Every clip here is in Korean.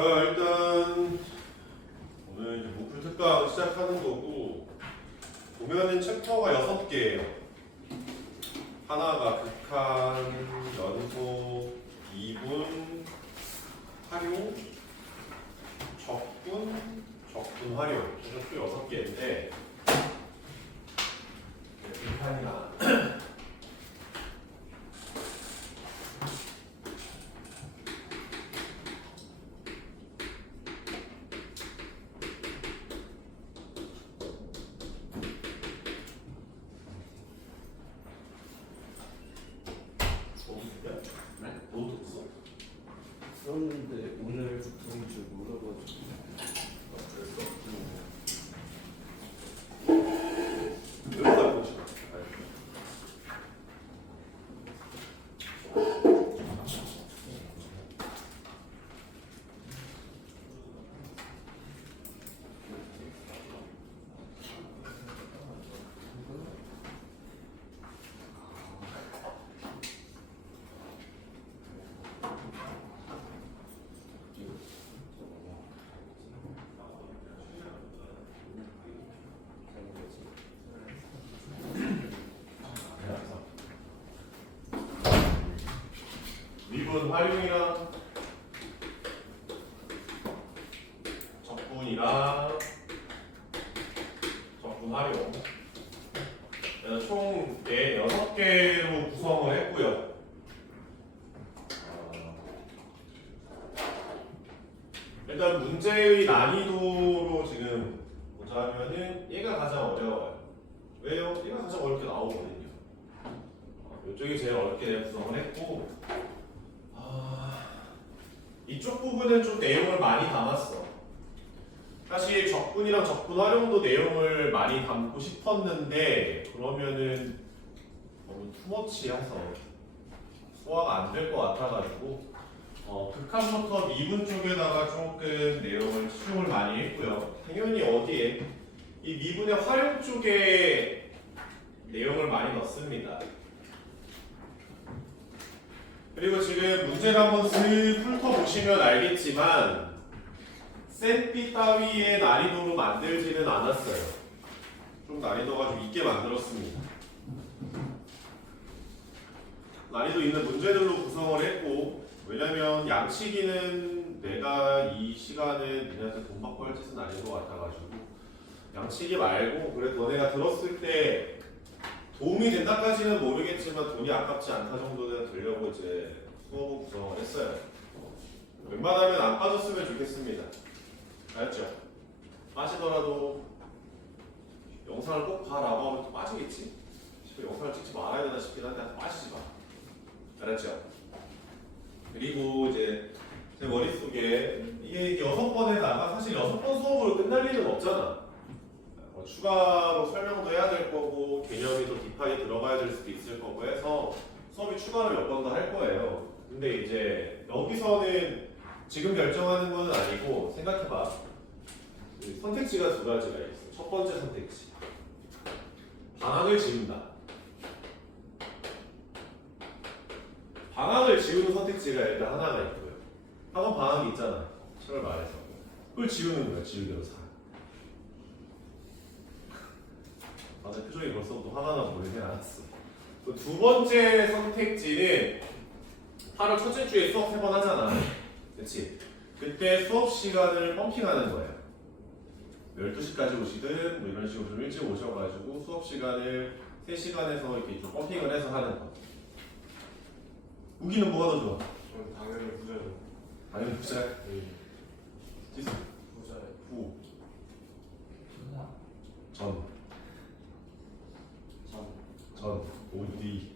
일단 오늘 이제 목표 특강 시작하는 거고, 보면은 챕터가 6개예요. 하나가 극한, 연속, 이분, 활용, 적분, 활용. 그래서 또 6개인데, 극한이나 너도 없어? 썼는데 오늘 그런 줄 몰라가지고. 그랬어? 여기다 보시죠. 미분 활용이랑 적분이랑 적분 활용 총 6개로 구성을 했고요. 일단 문제의 난이도로 지금 보자면은 얘가 가장 어려워요. 왜요? 얘가 가장 어렵게 나오거든요. 이쪽이 제일 어렵게 내가 구성을 했고, 이쪽 부분은 좀 내용을 많이 담았어. 사실 적분이랑 적분 활용도 내용을 많이 담고 싶었는데, 그러면은 너무 투머치해서 소화가 안 될 것 같아가지고 극한부터 미분 쪽에다가 조금 내용을 수용을 많이 했고요. 당연히 어디에? 이 미분의 활용 쪽에 내용을 많이 넣습니다. 그리고 지금 문제를 한번 슥 훑어보시면 알겠지만 센피 따위의 난이도로 만들지는 않았어요. 좀 난이도가 좀 있게 만들었습니다. 난이도 있는 문제들로 구성을 했고, 왜냐면 양치기는 내가 이 시간에 니네한테 돈 받고 할 짓은 아닌 것 같아가지고 양치기 말고, 그래 너네가 들었을 때 도움이 된다까지는 모르겠지만 돈이 아깝지 않다 정도는 들려고 이제 수업을 구성을 했어요. 웬만하면 안 빠졌으면 좋겠습니다. 알았죠? 빠지더라도 영상을 꼭 봐라고 하면 또 빠지겠지? 영상을 찍지 말아야 되나 싶긴 한데 빠지지 마. 알았죠? 그리고 이제 제 머릿속에 이게 6번에다가 사실 6번 수업으로 끝날 일은 없잖아. 추가로 설명도 해야 될 거고 개념이 더 딥하게 들어가야 될 수도 있을 거고 해서 수업이 추가로 몇 번 더 할 거예요. 근데 이제 여기서는 지금 결정하는 건 아니고, 생각해봐. 선택지가 2가지가 있어. 첫 번째 선택지, 방학을 지운다. 방학을 지우는 선택지가 일단 하나가 있고요. 학원 방학이 있잖아, 7월 말에서. 그걸 지우는 거야. 지우대로 사. 맞아, 표정이 벌써부터 화가 나서 모르게 알았어. 또 두 번째 선택지는 8월 첫째 주에 수업 3번 하잖아. 그치? 그때 수업 시간을 펌핑하는 거예요. 12시까지 오시든 뭐 이런 식으로 좀 일찍 오셔가지고 수업 시간을 3시간에서 이렇게 좀 펌핑을 해서 하는 거. 우기는 뭐가 더 좋아? 저는 당연히 부자죠. 당연히 부자. 지수. 부자요. 후. 전. 전. 오디.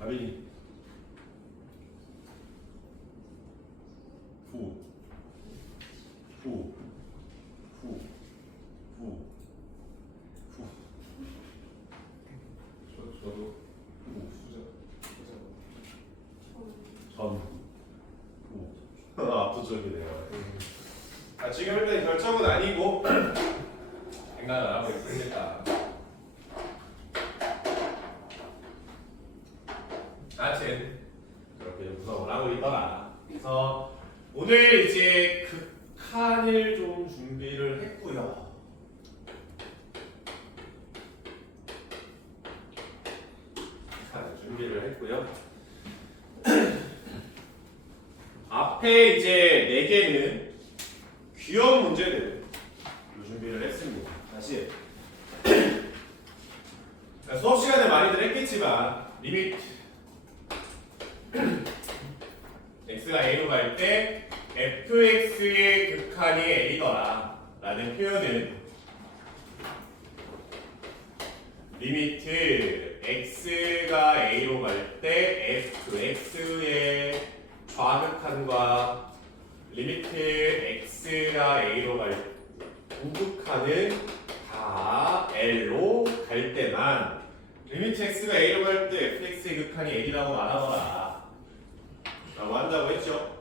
아빈이. 후. 후. 후. 후. 후. 저도 후. 부자. 전. 후. 압도적이네요. 지금 일단 결정은 아니고 생각을 하고 있습니다. 하여튼 그렇게 구성을 하고 있더라. 그래서 오늘 이제 극한을 좀 준비를 했고요. 극한을 준비를 했고요. 앞에 이제 4개는 귀여운 문제들 준비를 했습니다. 다시 수업 시간에 많이들 했겠지만 리미트 x가 a로 갈 때 fx의 극한이 a더라 라는 표현은 리미트 x가 a로 갈 때 fx의 좌극한과 리미트 x가 a로 갈 우극한은 다 l로 갈 때만 리미트 x가 a로 갈 때 fx의 극한이 l이라고 말하거라 라고 한다고 했죠.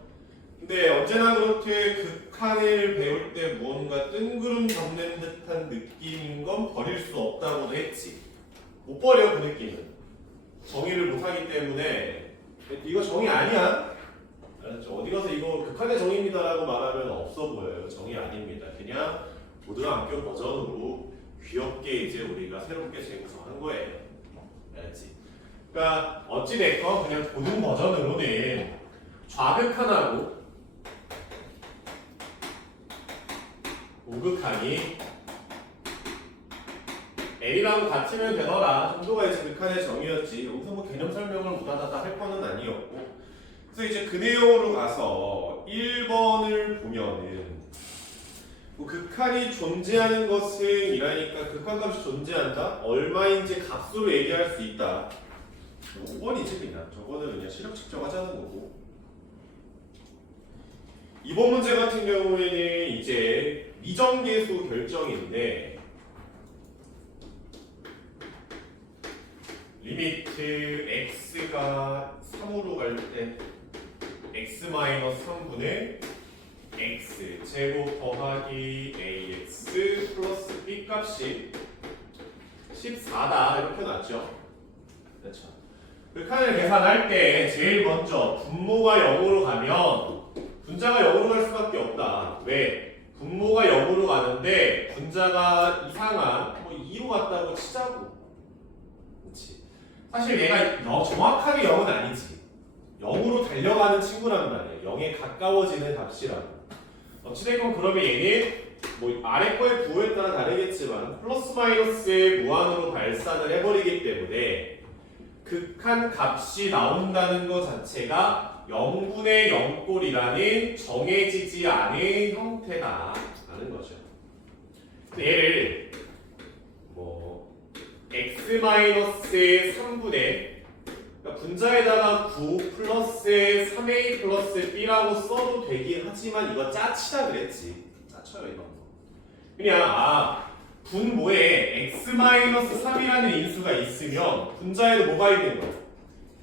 근데 언제나 그렇게 극한을 배울 때 무언가 뜬구름 잡는 듯한 느낌인 건 버릴 수 없다고도 했지. 못 버려 그 느낌은. 정의를 못하기 때문에 이거 정의 아니야. 알았죠? 어디 가서 이거 극한의 정의입니다라고 말하면 없어 보여요. 정의 아닙니다. 그냥 고등학교 버전으로 귀엽게 이제 우리가 새롭게 재구성한 거예요. 알았지? 그러니까 어찌됐건 그냥 고등 버전으로는 좌극한하고 우극한이 A랑 같으면 되더라 정도가 이제 극한의 정의였지. 여기서 뭐 개념 설명을 우다다다 할 거는 아니었고, 그래서 이제 그 내용으로 가서 1번을 보면은 뭐 극한이 존재하는 것은 이라니까 극한값이 존재한다? 얼마인지 값으로 얘기할 수 있다. 5번이지 그냥. 저거는 그냥 시력 측정하자는 거고. 이번 문제 같은 경우에는 이제 미정계수 결정인데 리미트 x가 3으로 갈 때 x-3분의 x 제곱 더하기 ax 플러스 b 값이 14다 이렇게 났죠. 그렇죠. 극한을 계산할 때 제일 먼저 분모가 0으로 가면 분자가 0으로 갈 수밖에 없다. 왜? 분모가 0으로 가는데 분자가 이상한 뭐 2로 갔다고 치자고. 그렇지. 사실 얘가 정확하게 0은 아니지. 0으로 달려가는 친구란 말이에요. 0에 가까워지는 값이라고. 어찌됐건 그러면 얘는 뭐 아래 거의 부호에 따라 다르겠지만 플러스 마이너스의 무한으로 발산을 해버리기 때문에 극한 값이 나온다는 것 자체가 0분의 0꼴이라는 정해지지 않은 형태다라는 거죠. 얘를 뭐 x-3분의 그러니까 분자에다가 9 플러스 3a 플러스 b라고 써도 되긴 하지만 이거 짜치라 그랬지. 짜쳐요 이거. 그냥 분모에 x-3이라는 인수가 있으면 분자에도 뭐가 있는 거야?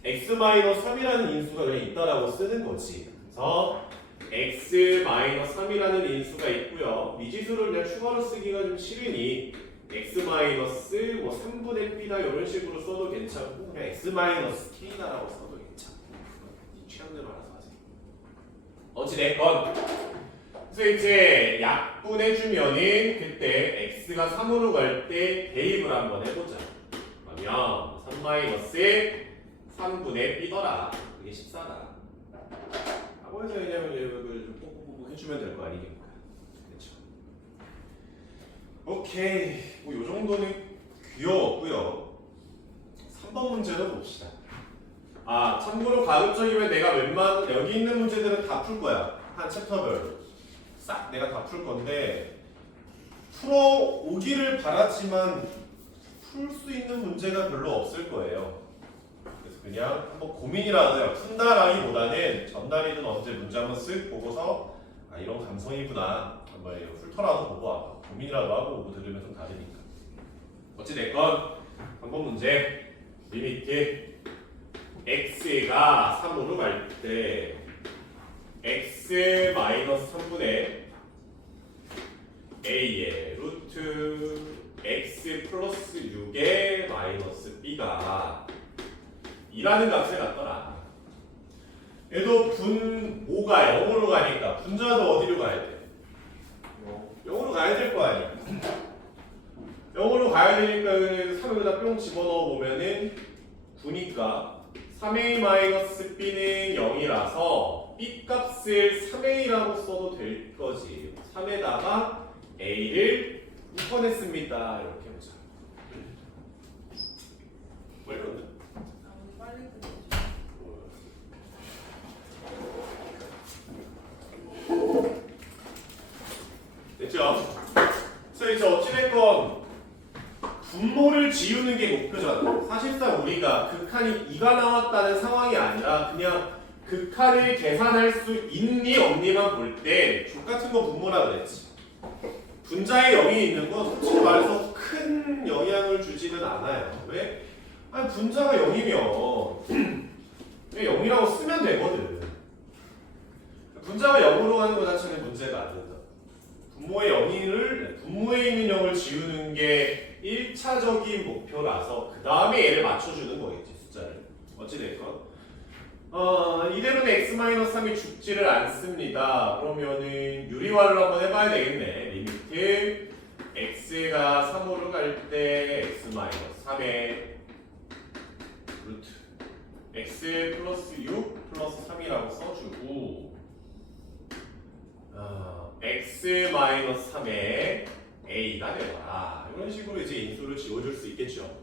x-3이라는 인수가 그냥 있다라고 쓰는 거지. 그래서 x-3이라는 인수가 있고요. 미지수를 그냥 추가로 쓰기가 좀 싫으니 x-뭐 3분의 b다 이런 식으로 써도 괜찮고 그냥 x-k다라고 써도 괜찮고 이 취향대로 알아서 하세요. 어찌됐건 그래서 이제 약분해주면은 그때 x가 3으로 갈 때 대입을 한번 해보자. 그러면 3-3분의 b더라. 그게 14다. 라고 해서 그냥 이걸 좀 뽁뽁뽁 해주면 될 거 아니겠습니까? 그렇죠. 오케이. 뭐 요 정도는 귀여웠고요. 3번 문제는 봅시다. 참고로 가급적이면 내가 여기 있는 문제들은 다 풀 거야. 한 챕터별로. 싹 내가 다 풀 건데 풀어오기를 바랐지만 풀 수 있는 문제가 별로 없을 거예요. 그래서 그냥 한번 고민이라도 해요. 푼다라기보다는 전날이든 언제 문제 한번 쓱 보고서 이런 감성이구나 한번 훑어라도 보고 와봐. 고민이라도 하고 오고 들으면 좀 다르니까. 어찌됐건 방법 문제 리미트 x가 3으로 갈 때 x-3분의 a의 루트 x 플러스 6의 마이너스 b가 2라는 값을 갖더라. 얘도 분모가 0으로 가니까 되니까 분자도 어디로 가야 돼? 0으로 가야 될 거 아니야. 0으로 가야 되니까 3에다 뿅 집어넣어 보면은 9니까 3a-b는 0이라서 b 값을 3a라고 써도 될 거지. 3에다가 a를 묶어냈습니다. 이렇게 해보자. 빨리 건데? 빨리 끝내줘. 됐죠? 그래서 이제 어찌됐건 분모를 지우는 게 목표잖아. 사실상 우리가 극한이 2가 나왔다는 상황이 아니라 그냥 극한을 계산할 수 있니 없니만 볼 때 족같은 거 분모라 그랬지. 분자에 0이 있는 건 솔직히 말해서 큰 영향을 주지는 않아요. 왜? 아니 분자가 0이면 그냥 0이라고 쓰면 되거든. 분자가 0으로 가는 것 자체는 문제가 안 된다. 분모에 있는 0을 지우는 게 1차적인 목표라서 그 다음에 얘를 맞춰주는 거겠지, 숫자를. 어찌됐건 이대로는 x-3이 죽지를 않습니다. 그러면은 유리화를 한번 해봐야 되겠네. 리미트 x가 3으로 갈 때 x-3의 루트 x 플러스 6 플러스 3이라고 써주고 x-3의 a가 되라. 이런 식으로 이제 인수를 지워줄 수 있겠죠.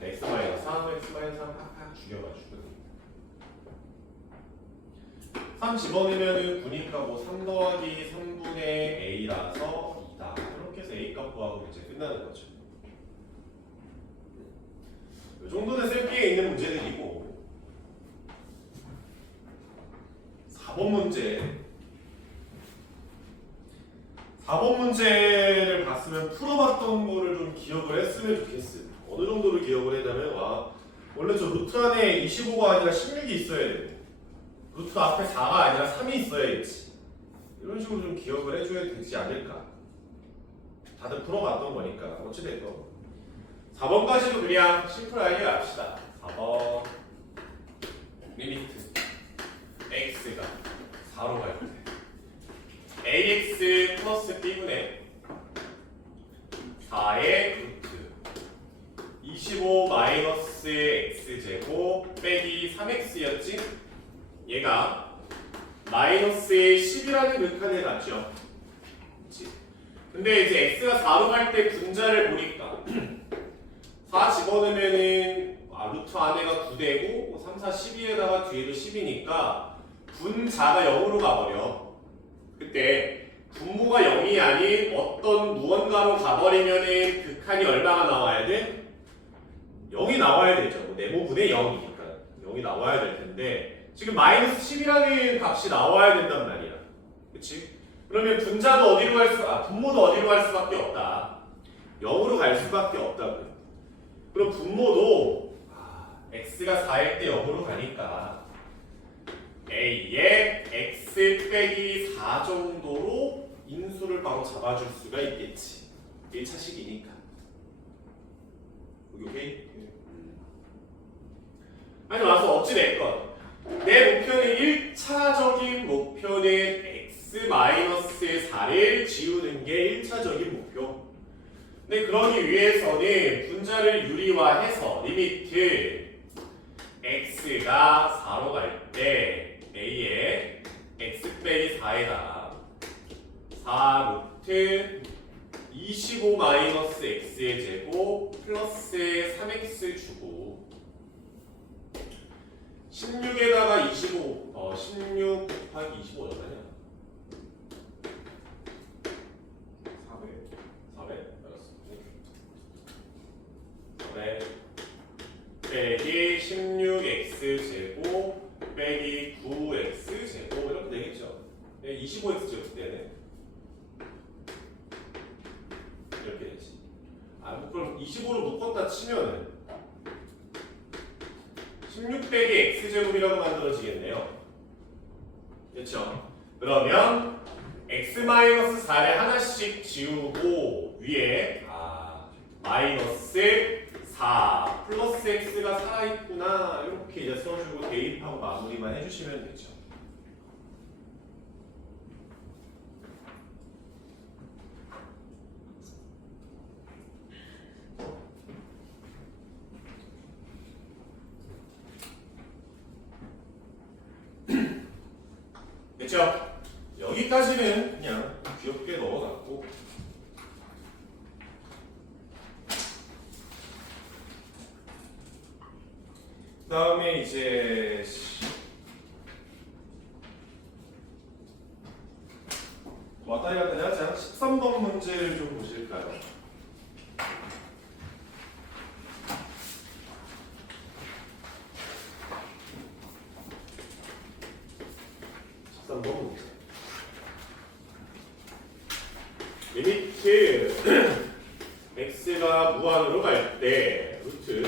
x-3, x-3 팍팍 죽여가지고 3 집어넣으면은 9니까 뭐 3 더하기 3분의 a라서 2다. 이렇게 해서 a 값 구하고 이제 끝나는 거죠. 이 정도는 셀피에 있는 문제들이고 4번 문제 4번 문제를 봤으면 풀어봤던 거를 좀 기억을 했으면 좋겠어요. 어느 정도를 기억을 했냐면 원래 저 루트 안에 25가 아니라 16이 있어야 되고 루트 앞에 4가 아니라 3이 있어야겠지. 이런 식으로 좀 기억을 해줘야 되지 않을까. 다들 풀어봤던 거니까 어찌됐건 4번까지도 그냥 심플하게 갑시다. 4번 리미트 x가 4로 갈 때 ax 플러스 b분의 4의 루트 25 마이너스 x제곱 빼기 3x였지? 얘가 마이너스의 10이라는 극한에 갔죠. 그치? 근데 이제 x가 4로 갈 때 분자를 보니까 4 집어넣으면은 루트 안에가 9되고 3, 4, 12에다가 뒤에도 10이니까 분자가 0으로 가버려. 그때 분모가 0이 아닌 어떤 무언가로 가버리면은 극한이 얼마가 나와야 돼? 0이 나와야 되죠. 네모분의 0이니까 0이 나와야 될 텐데 지금 마이너스 10이라는 값이 나와야 된단 말이야. 그치? 그러면 분자도 어디로 갈 분모도 어디로 갈 수밖에 없다. 0으로 갈 수밖에 없다고요. 그럼 분모도 x가 4일 때 0으로 가니까 a의 x 빼기 4 정도로 인수를 바로 잡아줄 수가 있겠지. 1차식이니까. 오케이? 아니 와서 어찌됐건 내 목표는 1차적인 목표는 x-4를 지우는 게 1차적인 목표. 근데 그러기 위해서는 분자를 유리화해서 리미트 x가 4로 갈 때 a의 x 빼기 4에다가 4 루트 25 마이너스 x의 제곱 플러스 3x 주고 16에다가 25 16 곱하기 25 얼마냐? 400 알았어. 400 빼기 16x 제곱 빼기 9x 제곱 이렇게 되겠죠. 25x 제곱 되네. 이렇게 되지. 그럼 25로 묶었다 치면은 16 빼기 x 제곱이라고 만들어지겠네요. 그렇죠? 그러면 x-4를 하나씩 지우고 위에 마이너스 4 플러스 x가 살아있구나 이렇게 이제 써주고 대입하고 마무리만 해주시면 되죠. 됐죠? 여기까지는 그냥 귀엽게 넣어놨고 그 다음에 이제 왔다리 갔다리 하자. 13번 문제를 좀 보실까요? 13번 문제. 리미트 x가 무한으로 갈 때 루트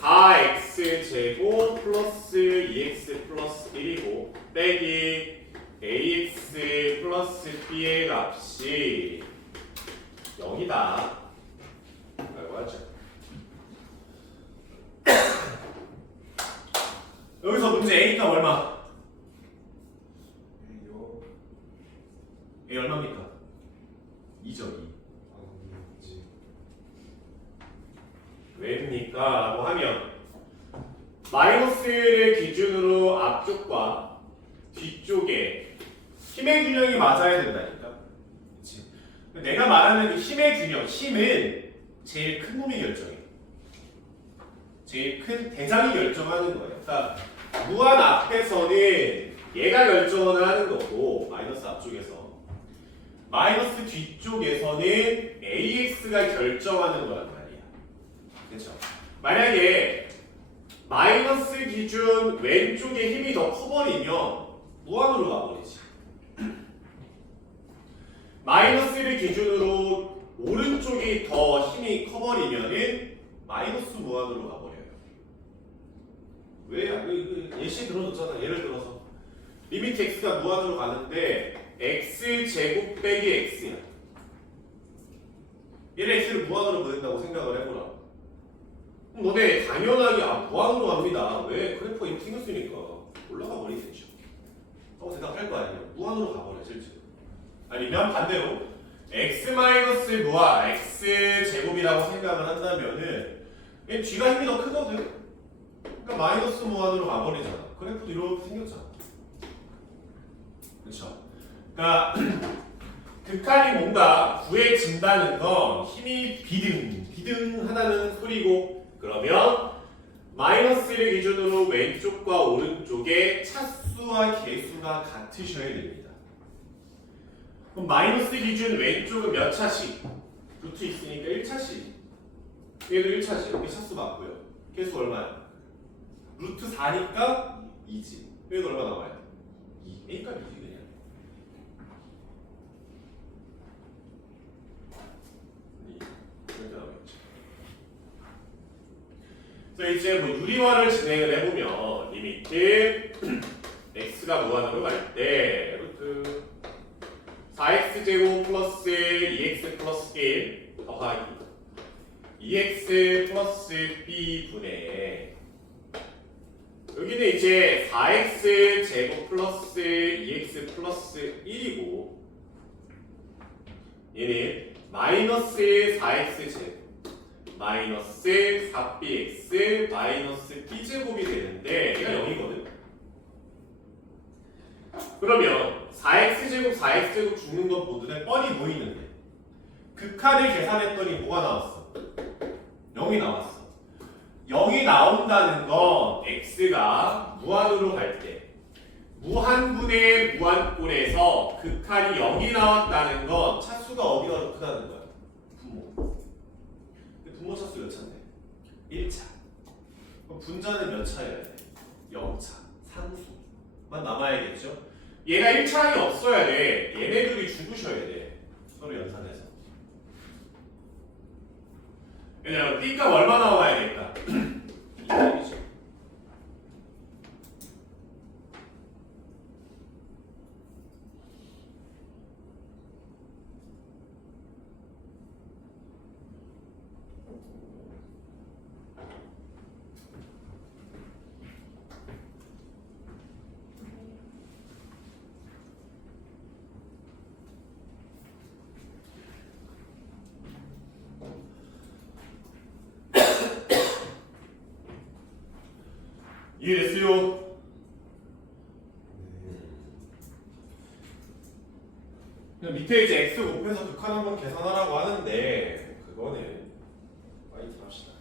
4x제곱 플러스 2x 플러스 1이고 빼기 ax 플러스 b의 값이 0이다 라고 하죠. 여기서 문제 a가 얼마? 이거 a 얼마입니까? 2죠 2. 아니지. 왜입니까? 라고 하면 마이너스를 기준으로 앞쪽과 뒤쪽에 힘의 균형이 맞아야 된다니까. 그치? 내가 말하는 그 힘의 균형, 힘은 제일 큰 놈이 결정해. 제일 큰 대장이 결정하는 거예요. 그러니까 무한 앞에서는 얘가 결정을 하는 거고 마이너스 앞쪽에서 마이너스 뒤쪽에서는 AX가 결정하는 거란 말이야. 그렇죠? 만약에 마이너스 기준 왼쪽에 힘이 더 커버리면 무한으로 가버리지. 마이너스를 기준으로 오른쪽이 더 힘이 커버리면은 마이너스 무한으로 가버려요. 왜? 예시 들어줬잖아. 예를 들어서 리미트 x가 무한으로 가는데 x제곱 빼기 x야. 얘를 x를 무한으로 보낸다고 생각을 해보라. 그럼 너네 당연하게 무한으로 갑니다. 왜? 그래프가 이렇게 생겼으니까 올라가 버리게 되죠. 하고 대답할 거 아니에요. 무한으로 가버려 실제로. 아니면 반대로 x 마이너스 무한 x제곱이라고 생각을 한다면은 얘 뒤가 힘이 더 크거든. 그러니까 마이너스 무한으로 가버리잖아. 그래프도 이렇게 생겼잖아. 그렇죠? 그러니까 극한이 뭔가 구해진다는 건 힘이 비등하다는 소리고, 그러면 마이너스를 기준으로 왼쪽과 오른쪽에 차수와 개수가 같으셔야 됩니다. 그럼 마이너스 기준 왼쪽은 몇 차씩? 루트 있으니까 1차씩. 얘도 1차씩. 여기 차수 맞고요. 개수 얼마야? 루트 4니까 2지. 얘도 얼마 나와요? 2. A값 2지 그냥. 이렇게 나오겠죠. 그래서 이제 뭐 유리화를 진행을 해보면 리미트 x가 무한으로 갈 때 루트 4x제곱 플러스 2x 플러스 1 더하기 2x 플러스 b 분의, 여기는 이제 4x제곱 플러스 2x 플러스 1이고 얘는 마이너스 4x제곱 마이너스 4bx 마이너스 b제곱이 되는데 얘가 0이거든. 그러면 4x제곱 4x제곱 죽는 것 보드는 뻔히 보이는데 극한을 계산했더니 뭐가 나왔어? 0이 나왔어. 0이 나온다는 건 x가 무한으로 갈 때 무한분의 무한꼴에서 극한이 0이 나왔다는 건 차수가 어디가 더 크다는 거야? 분모. 분모 차수 몇 차인데? 1차. 그럼 분자는 몇 차여야 돼? 0차. 상수만 남아야겠죠? 얘가 1차항이 없어야 돼. 얘네들이 죽으셔야 돼. 서로 연산해서. 왜냐면 B값 얼마 나와야겠다? 2죠. 이해됐어요? 그냥 밑에 이제 x 곱해서 극한 한번 계산하라고 하는데 그거는 파이팅 합시다.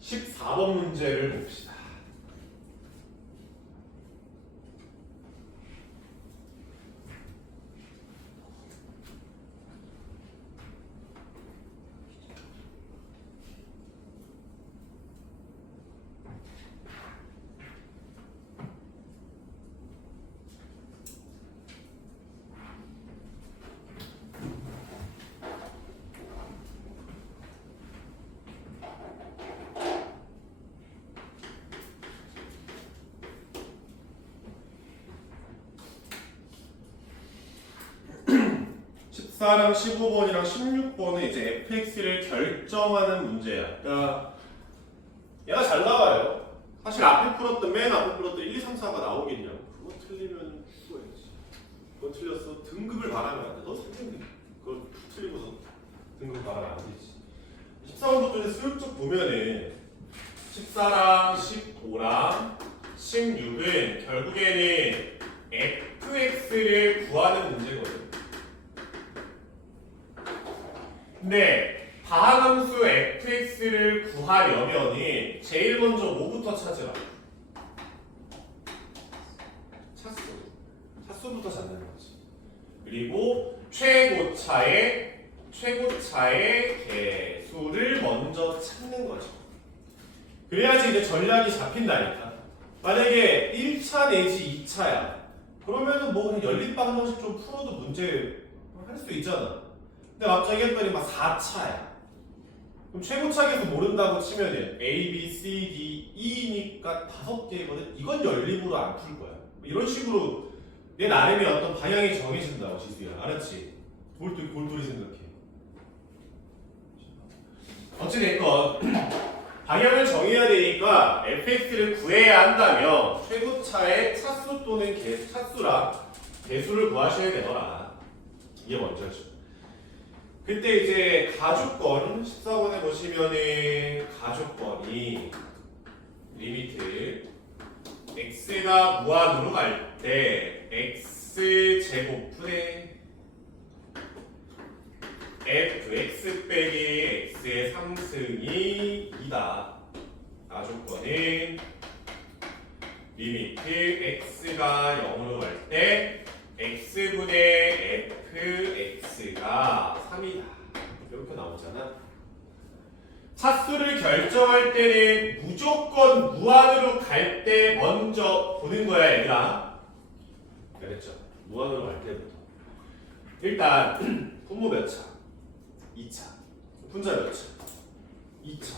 14번 문제를 봅시다. 랑 15번이랑 16번은 이제 fx를 결정하는 문제야. 그러니까 얘가 잘 나와요. 사실 앞에 풀었던 맨 앞에 풀었던 1, 2, 3, 4가 나오겠냐고. 그거 틀리면 죽어야지. 그거 틀렸어. 등급을 바라면 안 돼. 너 선생님 그거 틀리고서 등급 바라면 안 되지. 14번 도전에 슬쩍 보면은 14랑 15랑 16은 결국에는 fx를 구하는 문제거든. 근데 다항함수 fx를 구하려면은 제일 먼저 뭐부터 찾으라? 차수부터 찾는 거지. 그리고 최고차의 개수를 먼저 찾는 거죠. 그래야지 이제 전략이 잡힌다니까. 만약에 1차 내지 2차야. 그러면은 뭐 그냥 연립방 형식 좀 풀어도 문제 할 수 있잖아. 근데 갑자기 했더니 막 4차야. 그럼 최고차 계수 모른다고 치면은 A, B, C, D, E니까 5개거든. 이건 연립으로 안 풀 거야. 이런 식으로 내 나름의 어떤 방향이 정해진다고 지수야. 알았지? 골똘히 생각해. 어찌됐건 방향을 정해야 되니까 fx를 구해야 한다면 최고차의 차수 또는 차수랑 개수를 구하셔야 되더라. 이게 먼저죠. 그때 이제 가주권 14번에 보시면은 가주권이 리미트 x가 무한으로 갈 때 x 제곱분의 fx 빼기 x의 상승이 2다. 가주권은 리미트 x가 0으로 갈 때 x분의 fx가 3이다. 이렇게 나오잖아. 차수를 결정할 때는 무조건 무한으로 갈 때 먼저 보는 거야, 얘들아. 그랬죠? 무한으로 갈 때부터. 일단 분모 몇 차? 2차. 분자 몇 차? 2차.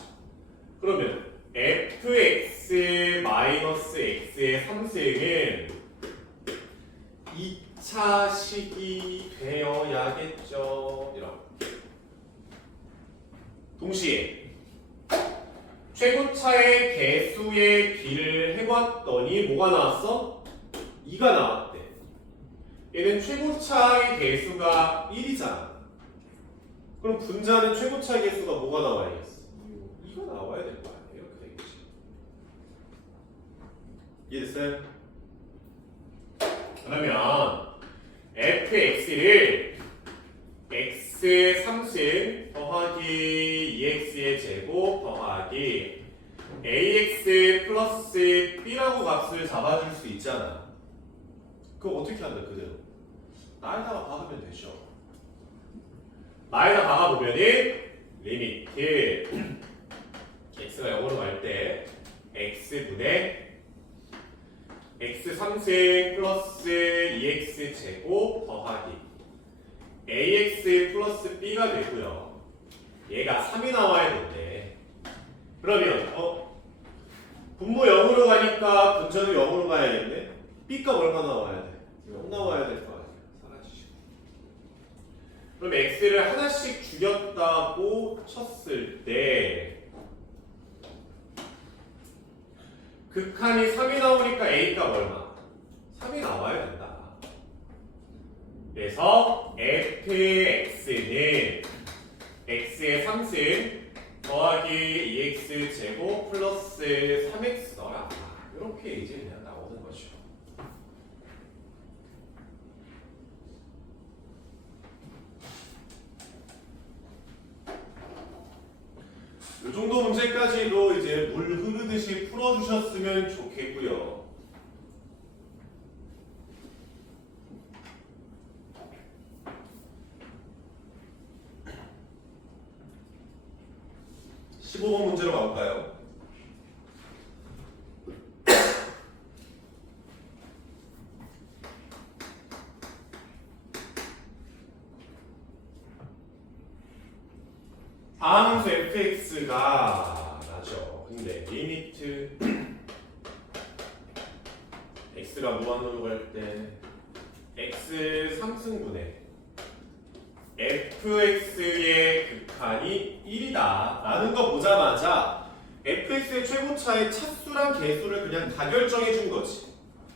그러면 fx 마이너스 x의 3승은 2차식이 되어야겠죠. 이렇게. 동시에 최고차의 개수의 길을 해봤더니 뭐가 나왔어? 2가 나왔대. 얘는 최고차의 개수가 1이잖아. 그럼 분자는 최고차의 개수가 뭐가 나와야겠어? 2가 나와야 될 거 아니에요? 이렇게 되겠지. 이해됐어요? 그러면 fx를 x 3승 더하기 2x의 제곱 더하기 ax 플러스 b라고 값을 잡아줄 수 있잖아. 그거 어떻게 한다 그대로? 나에다가 박으면 되죠. 나에다 박아보면은 리미트 x가 0으로 갈 때 x분의 x 3승 플러스 2x 제곱 더하기 ax 플러스 b가 되고요. 얘가 3이 나와야 되는데 그러면 분모 0으로 가니까 분자도 0으로 가야겠네. b값 얼마 나와야 돼? 0 나와야 될 거 아니야. 사라지시고. 그럼 x를 하나씩 죽였다고 쳤을 때 극한이 3이 나오니까 a값 얼마? 3이 나와야 된다. 그래서 fx는 x의 3승 더하기 2x 제곱 플러스 3x더라. 이렇게 이제 그냥 나오는 거죠. 이 정도 문제까지도 이제 물 흐르듯이 풀어주셨으면 좋겠고요. (15번) 문제로 가볼까요? 함수 fx가 나죠. 근데 리미트 x가 무한으로 갈 때 x 3승분의 fx의 극한이 1이다 라는 거 보자마자 fx의 최고차의 차수랑 개수를 그냥 다 결정해 준 거지.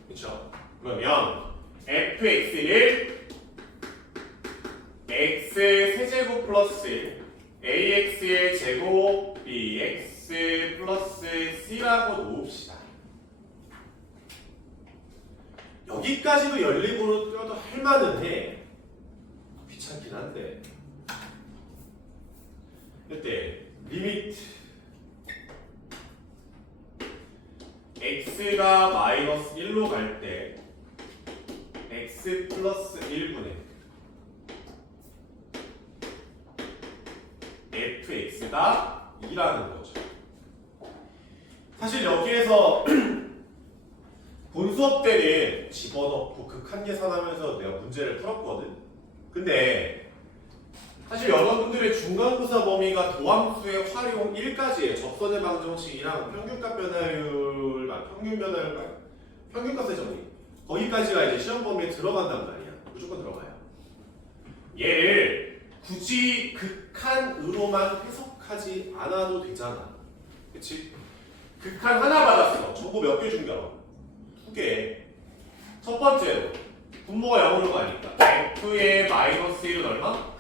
그쵸? 그러면 fx를 x 세제곱 플러스 ax의 제곱 bx 플러스 c라고 놓읍시다. 여기까지도 연립으로 떼어도 할만은 해. 귀찮긴 한데. 이때 리미트 x가 마이너스 1로 갈 때 x 플러스 1분의 fx가 2라는 거죠. 사실 여기에서 본 수업 때는 집어넣고 극한 계산하면서 내가 문제를 풀었거든. 근데 사실 여러분들의 중간고사 범위가 도함수의 활용 1까지의 접선의 방정식이랑 평균값 변화율, 평균값의 정리 거기까지가 이제 시험 범위에 들어간단 말이야. 무조건 들어가요. 얘를 굳이 극한으로만 해석하지 않아도 되잖아. 그치? 극한 하나 받았어. 정보 몇 개 준겨? 2개. 첫 번째로 분모가 0으로 가니까 f의 마이너스 1은 얼마?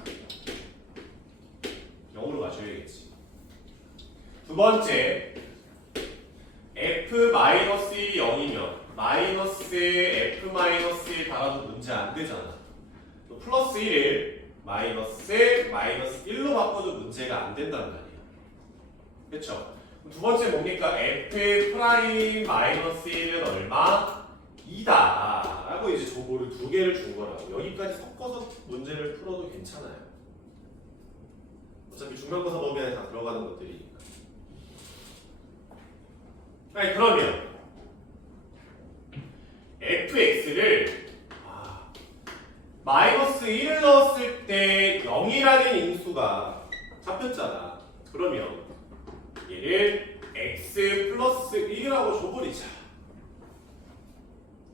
0으로 가셔야겠지. 두 번째 f 마이너스 1이 0이면 마이너스 f 마이너스 1 달아도 문제 안 되잖아. 또 플러스 1을 마이너스 1로 바꿔도 문제가 안 된단 말이야. 그쵸? 두 번째 뭡니까? f 프라임 마이너스 1은 얼마? 2다 라고 이제 정보를 2개를 준 거라고. 여기까지 섞어서 문제를 풀어도 괜찮아요. 어차피 중간고사 범위 안에 다 들어가는 것들이니까. 아니 그러면 fx를 마이너스 1을 넣었을 때 0이라는 인수가 잡혔잖아. 그러면 얘를 x 플러스 1이라고 줘버리자.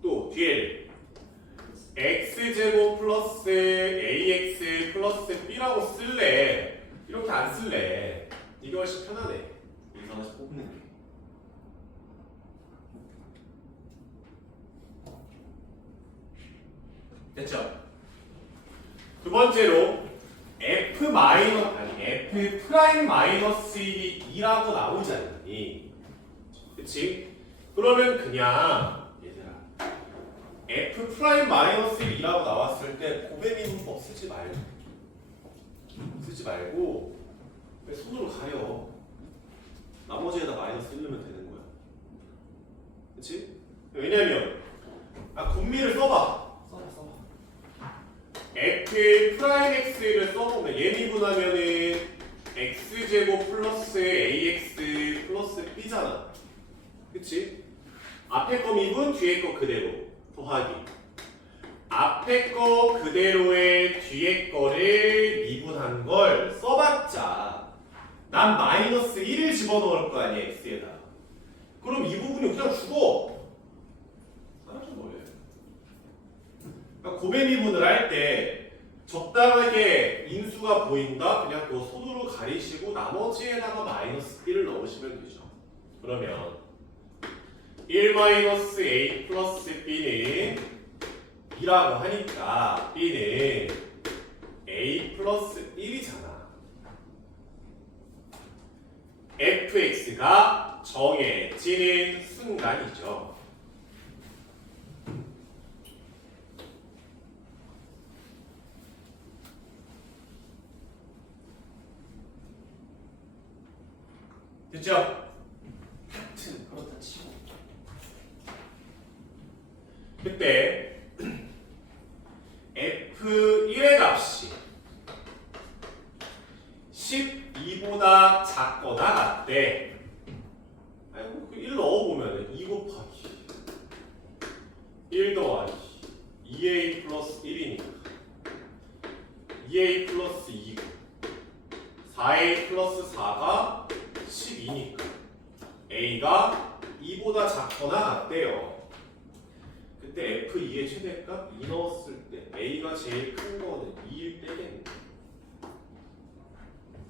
또 뒤에를 x제곱 플러스 ax 플러스 b라고 쓸래? 이렇게 안 쓸래? 이게 훨씬 편하네. 여기서 하나씩 뽑는 게. 됐죠? 두 번째로 f 프라임 마이너스 1이 2라고 나오지 않니? 그치? 그러면 그냥 얘들아 f 프라임 마이너스 1이라고 나왔을 때 고배미 문법 쓰지 말고 손으로 가려. 나머지에다 마이너스 1 넣으면 되는 거야. 그치? 왜냐면 곰미를 써봐. f 프라임 x를 써보면 얘 미분하면은 x제곱 플러스 ax 플러스 b잖아. 그치? 앞에 거 미분, 뒤에 거 그대로 더하기. 앞에 거 그대로에 뒤에 거를 미분한 걸 써봤자 난 마이너스 1을 집어넣을 거 아니야 x에다. 그럼 이 부분이 그냥 죽어. 사라져 버려요. 그러니까 고배 미분을 할 때 적당하게 인수가 보인다? 그냥 그거 손으로 가리시고 나머지에다가 마이너스 1을 넣으시면 되죠. 그러면 1-a 플러스 b는 2라고 하니까 b는 a 플러스 1이잖아. fx가 정해지는 순간이죠. 됐죠? 하여튼 그렇다 치고 그때 F1의 값이 12보다 작거나 같대. 아이고 1 넣어보면 2 곱하기 1 더하기 2a 플러스 1이니까 2a 플러스 2고 4a 플러스 4가 12니까 a가 2보다 작거나 같대요. 그때 F2의 최대값 2 넣었을 때 a가 제일 큰 거는 2일 때겠네.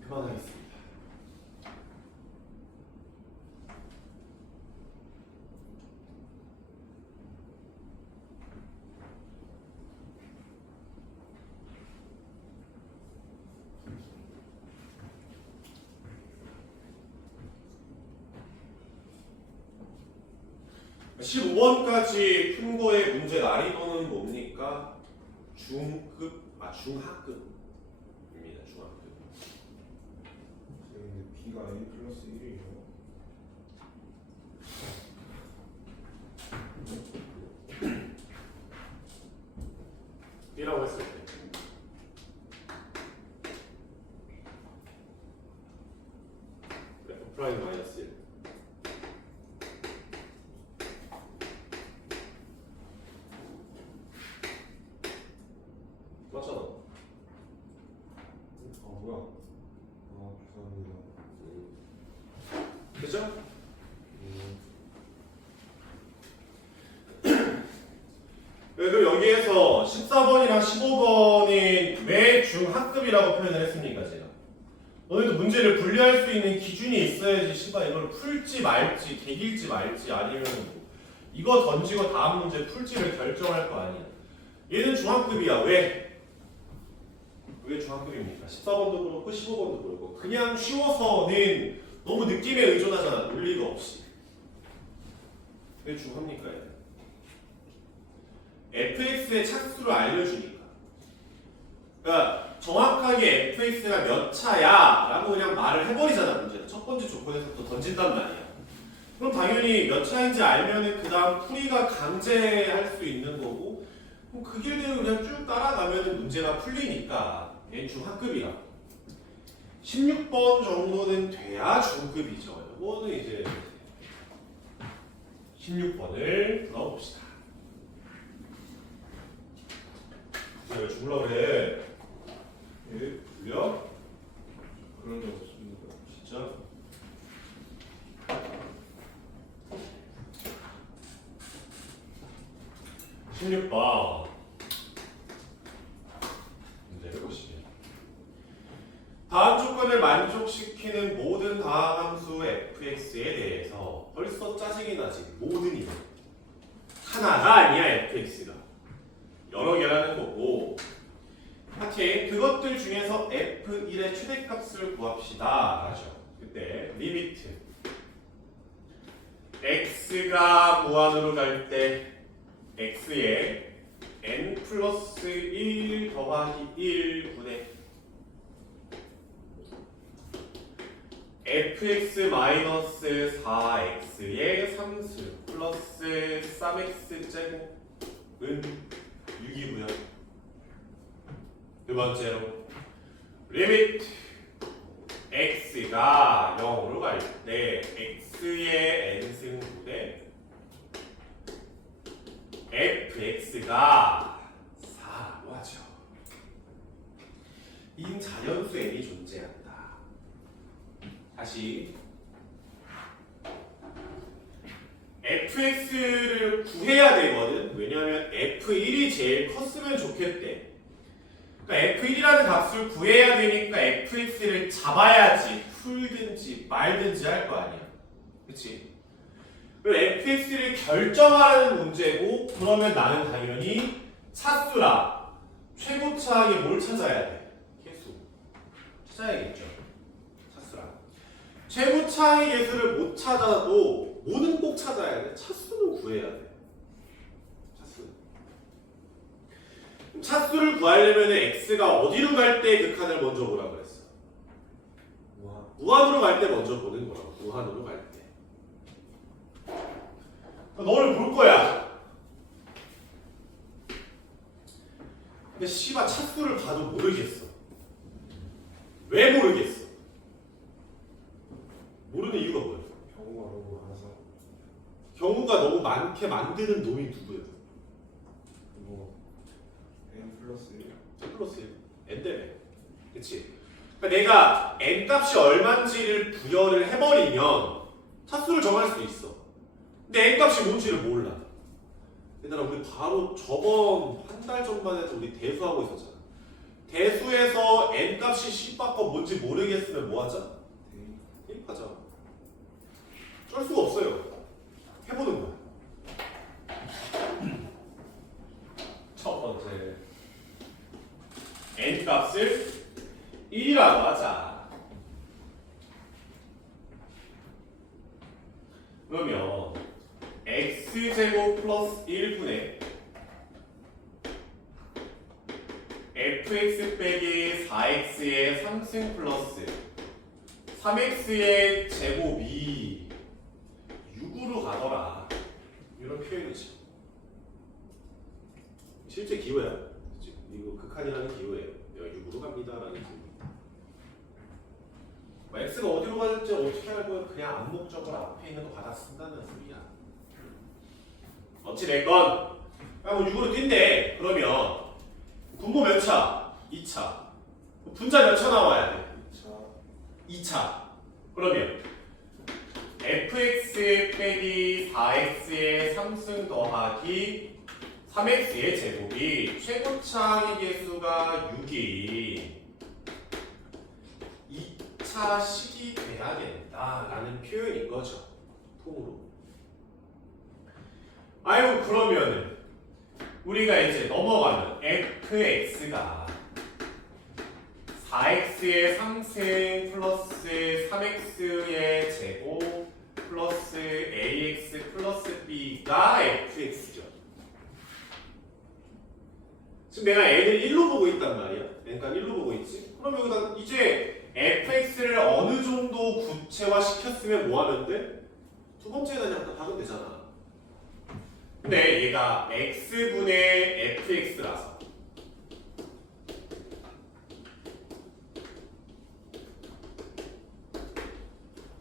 그만하겠습니다. 자, 15번까지 푼 거의 문제 난이도는 뭡니까? 중학급입니다. 중학급. 근데 B가 A 플러스 1이에요. B라고 했을 때 F 프라임 마이너스 1 맞잖아. 아 뭐야? 아 죄송합니다. 그죠? 그리고 여기에서 14번이랑 15번이 왜 중학급이라고 표현을 했습니까, 제가? 너희도 문제를 분류할 수 있는 기준이 있어야지, 씨발 이걸 풀지 말지, 개길지 말지, 아니면 뭐 이거 던지고 다음 문제 풀지를 결정할 거 아니야. 얘는 중학급이야. 왜? 왜 중학급입니까? 14번도 그렇고 15번도 그렇고 그냥 쉬워서는 너무 느낌에 의존하잖아. 논리가 없이. 왜 중합니까? 얘는? fx의 차수를 알려주니까. 그러니까 정확하게 fx가 몇 차야 라고 그냥 말을 해버리잖아. 문제 첫 번째 조건에서부터 던진단 말이야. 그럼 당연히 몇 차인지 알면은 그 다음 풀이가 강제할 수 있는 거고 그럼 그 길대로 그냥 쭉 따라가면은 문제가 풀리니까 얘는 중하급이라. 16번 정도는 돼야 중급이죠. 이거는 이제 16번을 풀어봅시다. 왜 죽으려고 그래? 왜 불려? 그런 적 없습니다. 진짜? (16번) 문제를 보시면 다음 조건을 만족시키는 모든 다함수 fx에 대해서 벌써 짜증이 나지. 모든이 하나가 아니야. fx가 여러 개라는 거고. 오케이, 그것들 중에서 f1의 최대값을 구합시다 하죠. 그때 리미트 x가 무한으로 갈 때 x에 n 플러스 1 더하기 1분의 fx 마이너스 4x의 3수 플러스 3x 제곱은 6이고요. 두 번째로 리미트 x가 0으로 갈 때 x의 n승분의 fx가 4라고 하죠. 인 자연수 n이 존재한다. 다시 fx를 구해야 되거든. 왜냐하면 f1이 제일 컸으면 좋겠대. 그러니까 f1이라는 값을 구해야 되니까 fx를 잡아야지 풀든지 말든지 할 거 아니야. 그치? fx를 결정하는 문제고, 그러면 나는 당연히 차수라 최고차하게 뭘 찾아야 돼? 개수 찾아야겠죠. 차수라. 최고차의 개수를 못 찾아도 뭐는 꼭 찾아야 돼. 차수는 구해야 돼. 차수를 구하려면 x가 어디로 갈 때 그 칸을 먼저 보라 그랬어? 무한으로 갈 때 먼저 보는 거라고. 무한으로 갈 때. 너를 볼 거야. 근데 씨발 차수를 봐도 모르겠어. 왜 모르겠어? 모르는 이유가 뭐야? 경우가 너무 많아서 경우가 너무 많게 만드는 놈이 누구야? 뭐 n 플러스 1 플러스 1. n 때문에. 그치? 그러니까 내가 n 값이 얼마인지를 부여를 해버리면 차수를 정할 수 있어. 근데 n 값이 뭔지를 몰라. 얘들아 우리 바로 저번 한 달 전만 해도 우리 대수하고 있었잖아. 대수에서 n 값이 씨바꺼 뭔지 모르겠으면 뭐 하자? 대입하자. 쩔 수가 없어요. 해보는 거야. 첫 번째 n 값을 1이라고 하자. 그러면 x제곱 플러스 1분의 fx 빼기 4x의 3승 플러스 3x의 제곱이 6으로 가더라. 이런 표현이지. 실제 기호야. 이거 극한이라는 기호예요. 내가 6으로 갑니다라는 기호. x가 어디로 가는지 어떻게 알고 그냥 암묵적으로 앞에 있는 거 받아 쓴다는 소리야. 어찌됐건 뭐 6으로 뛴대. 그러면 분모 몇 차? 2차. 분자 몇 차 나와야 돼? 2차. 그러면 fx 빼기 4x의 3승 더하기 3x의 제곱이 최고차의 개수가 6이 2차식이 돼야 된다라는 표현인 거죠. 통으로. 아이고 그러면은 우리가 이제 넘어가면 fx가 4x의 3승 플러스 3x의 제곱 플러스 ax 플러스 b가 fx죠. 지금 내가 n을 1로 보고 있단 말이야. n가 1로 보고 있지. 그럼 여기다 이제 fx를 어느 정도 구체화시켰으면 뭐 하면 돼? 두 번째에다 그냥 박으면 되잖아. 근데 얘가 x분의 fx라서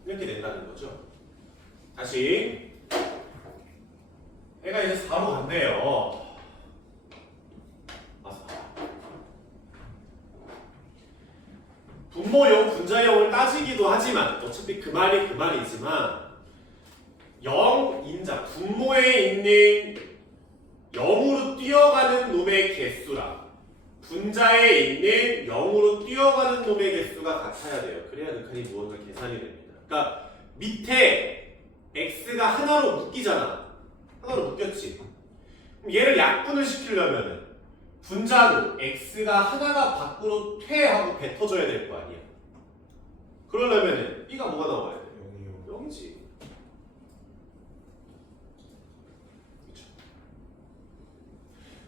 이렇게 된다는 거죠. 다시 얘가 이제 4로 간대요. 분모형, 분자형을 따지기도 하지만 어차피 그 말이 그 말이지만 0인자, 분모에 있는 0으로 뛰어가는 놈의 개수랑 분자에 있는 0으로 뛰어가는 놈의 개수가 같아야 돼요. 그래야 극한이 무언가 계산이 됩니다. 그러니까 밑에 x가 하나로 묶이잖아. 하나로 묶였지. 그럼 얘를 약분을 시키려면은 분자로 x가 하나가 밖으로 퇴하고 뱉어져야 될 거 아니야. 그러려면은 b가 뭐가 나와야 돼? 0이지. 그쵸?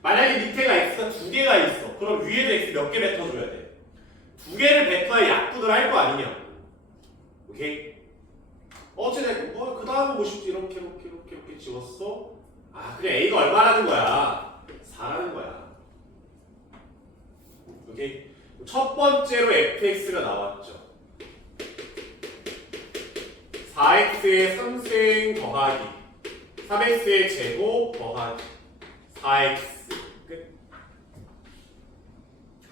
만약에 밑에가 x가 두 개가 있어. 그럼 위에도 x 몇 개 뱉어줘야 돼? 두 개를 뱉어야 약분을 할 거 아니냐. 오케이? 어찌됐건 그 다음은 뭐 쉽지. 이렇게 지웠어. 아 그래 a가 얼마라는 거야? 4라는 거야. 오케이? 첫 번째로 fx가 나왔죠. 4x의 3승 더하기 3x의 제곱 더하기 4x 끝.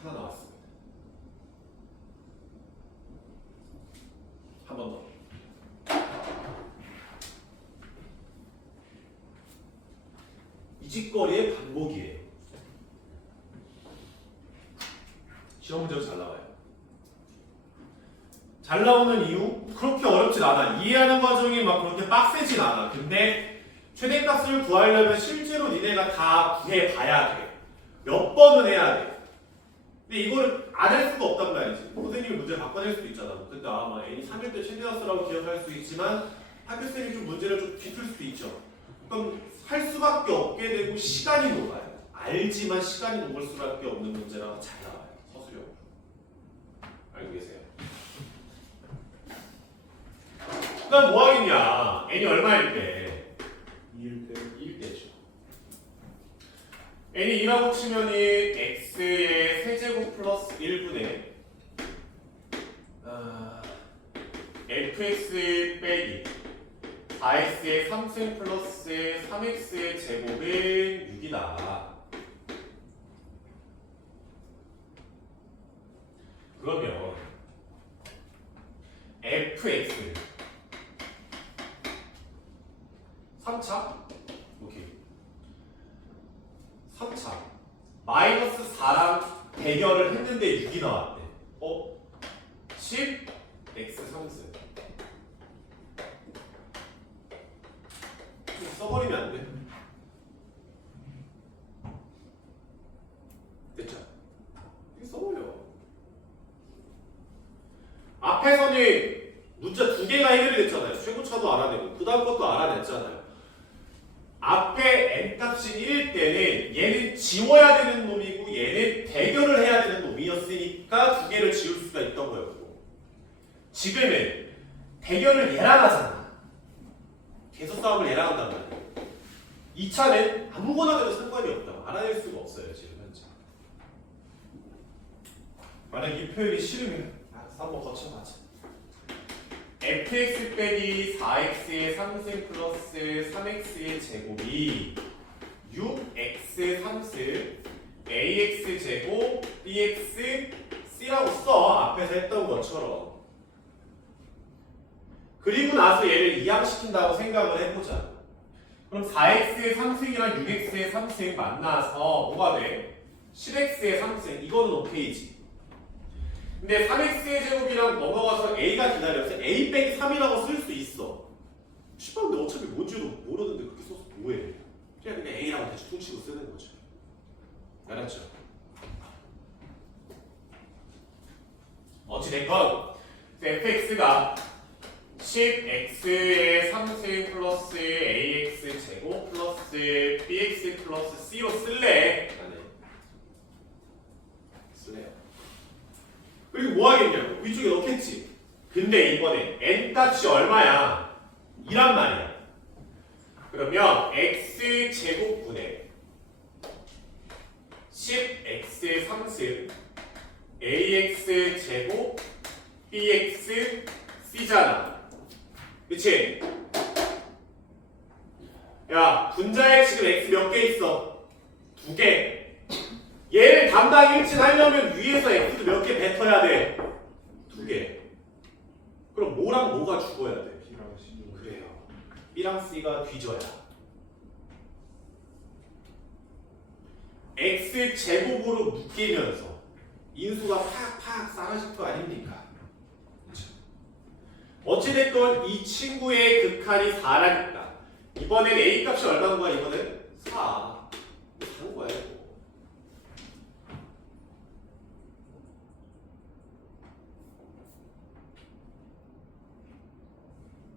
하나 나왔습니다. 한 번 더. 이 짓거리의 반복이에요. 시험 문제도 잘 나와요. 잘 나오는 이유? 그렇게 어렵진 않아. 이해하는 과정이 막 그렇게 빡세진 않아. 근데 최대값을 구하려면 실제로 니네가 다 구해봐야 돼. 몇 번은 해야 돼. 근데 이거를 안 할 수가 없단 말이지. 선생님이 문제를 바꿔낼 수도 있잖아. 근데 막 n이 3일 때 최대한 쓰라고 기억할 수 있지만 학교쌤이 좀 문제를 좀 뒤틀 수도 있죠. 그럼 할 수밖에 없게 되고 시간이 녹아요. 알지만 시간이 녹을 수밖에 없는 문제라고 잘 나와요. 서술형. 알고 계세요? 그다음 뭐 하겠냐? n이 얼마일 때? 2일 때 1대죠. n이 2라고 치면은 x의 세제곱 플러스 1분의 fx 빼기 4x의 3승 플러스 3x의 제곱은 6이다. 그러면 fx 3차? 오케이. 3차 마이너스 4랑 대결을 했는데 6이 나왔대. 10 x 3승 좀 써버리면 안 돼? 됐죠? 이거 써버려. 앞에서는 문자 두 개가 해결이 됐잖아요. 최고차도 알아내고 그 다음 것도 알아냈잖아요. 앞에 n값이 1일 때는 얘는 지워야 되는 놈이고 얘는 대결을 해야 되는 놈이었으니까 두 개를 지울 수가 있던 거였고, 지금은 대결을 얘랑 하잖아. 계속 싸움을 얘랑 한단 말이야. 2차는 아무거나 해도 상관이 없다고 알아낼 수가 없어요. 지금 현재. 만약 이 표현이 싫으면 한번 거쳐가자. fx 빼기 4x의 3승 플러스 3x의 제곱이 6x 3승 ax 제곱 bx c라고 써. 앞에서 했던 것처럼. 그리고 나서 얘를 이항시킨다고 생각을 해보자. 그럼 4x의 3승이랑 6x의 3승 만나서 뭐가 돼? 10x의 3승. 이거는 오케이지. 근데 3x의 제곱이랑 넘어가서 a가 기다려서 a 빼기 3이라고 쓸 수 있어. 싶었는데 어차피 뭔지도 모르는데 그렇게 써서 뭐해. 그냥 a라고 대충 퉁치고 쓰는 거죠. 알았죠? 어찌됐건 fx가 10x의 3승 플러스 ax 제곱 플러스 bx 플러스 c로 쓸래. 쓸래요. 그리고 뭐 하겠냐고. 위쪽에 넣겠지. 근데 이번에 n 값이 얼마야? 2란 말이야. 그러면 x 제곱분의 10x의 3승 ax 제곱 bx c잖아. 그치? 야, 분자에 지금 x 몇 개 있어? 2개. 얘를 담당 일진하려면 위에서 x도 몇 개 뱉어야 돼? 2개. 그럼 뭐랑 뭐가 죽어야 돼? B랑 C 그래요. B랑 C가 뒤져야. x 제곱으로 묶이면서 인수가 팍팍 사라질 거 아닙니까? 그쵸? 어찌됐건 이 친구의 극한이 4라니까 이번엔 A 값이 얼마인 거야? 이번엔 4. 산 거야 이거.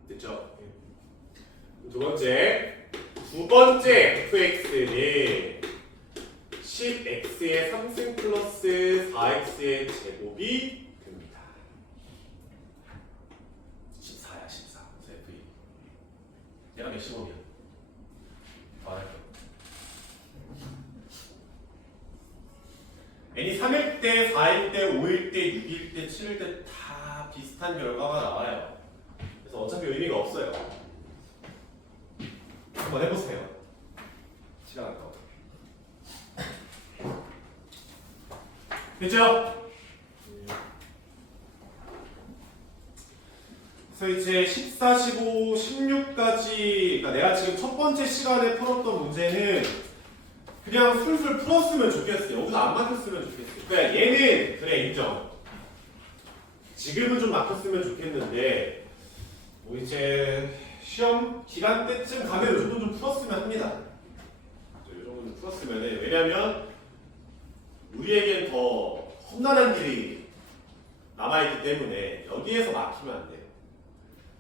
됐죠? 두 번째 fx는 10x의 3승 플러스 4x의 제곱이 됩니다. 14야 14. 그래서 f2. 얘가 몇 15이야? n이 3일 때, 4일 때, 5일 때, 6일 때, 7일 때 다 비슷한 결과가 나와요. 그래서 어차피 의미가 없어요. 한번 해보세요. 시간 아까워. 됐죠? 그래서 이제 14, 15, 16까지 그러니까 내가 지금 첫 번째 시간에 풀었던 문제는 그냥 술술 풀었으면 좋겠어요. 여기서 안 막혔으면 좋겠어요. 그러니까 얘는 그래 인정. 지금은 좀 막혔으면 좋겠는데 뭐 이제 시험 기간 때쯤 가면 이 정도 좀 풀었으면 합니다. 이 정도 좀 풀었으면 해. 왜냐면 우리에겐 더 험난한 길이 남아있기 때문에 여기에서 막히면 안 돼요.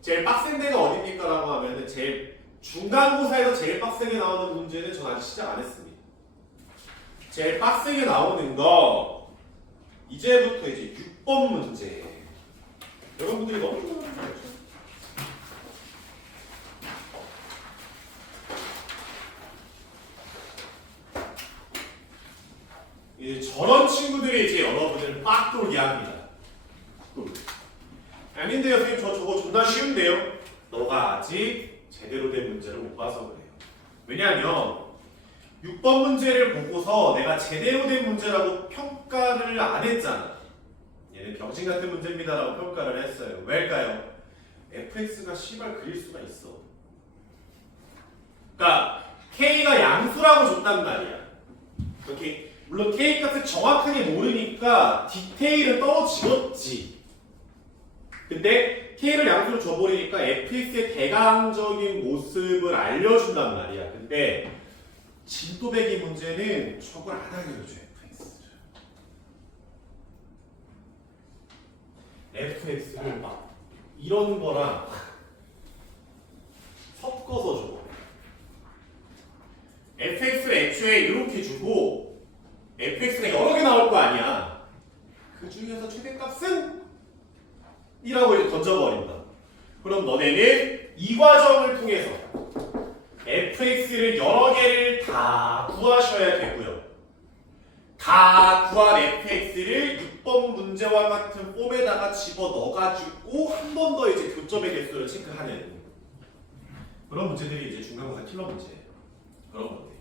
제일 빡센 데가 어딥니까? 라고 하면은 제일 중간고사에서 제일 빡세게 나오는 문제는 전 아직 시작 안 했습니다. 제일 빡세게 나오는 거 이제부터 이제 6번 문제. 여러분들이 너무 좋아하는 거죠. 이제 저런 친구들이 이제 여러분을 빡 돌게 합니다. 아닌데요, 선생님 저거 존나 쉬운데요? 너가 아직 제대로 된 문제를 못 봐서 그래요. 왜냐하면 6번 문제를 보고서 내가 제대로 된 문제라고 평가를 안 했잖아. 얘는 병신 같은 문제입니다라고 평가를 했어요. 왜일까요? fx가 씨발 그릴 수가 있어. 그러니까 k가 양수라고 줬단 말이야. 이렇게 물론 k 값을 정확하게 모르니까 디테일은 떨어지겠지. 근데 k를 양수로 줘버리니까 fx의 대강적인 모습을 알려준단 말이야. 근데 진또배기 문제는 저걸 안 알려줘. fx를 막 이런 거랑 섞어서 줘. fx를 애초에 이렇게 주고 fx가 여러 개 나올 거 아니야. 그 중에서 최대값은? 이라고 이제 던져버린다. 그럼 너네는 이 과정을 통해서 fx를 여러 개를 다 구하셔야 되고요. 다 구한 fx를 6번 문제와 같은 폼에다가 집어넣어가지고 한 번 더 이제 교점의 개수를 체크하는 그런 문제들이 이제 중간고사 킬러 문제예요. 그런 것들.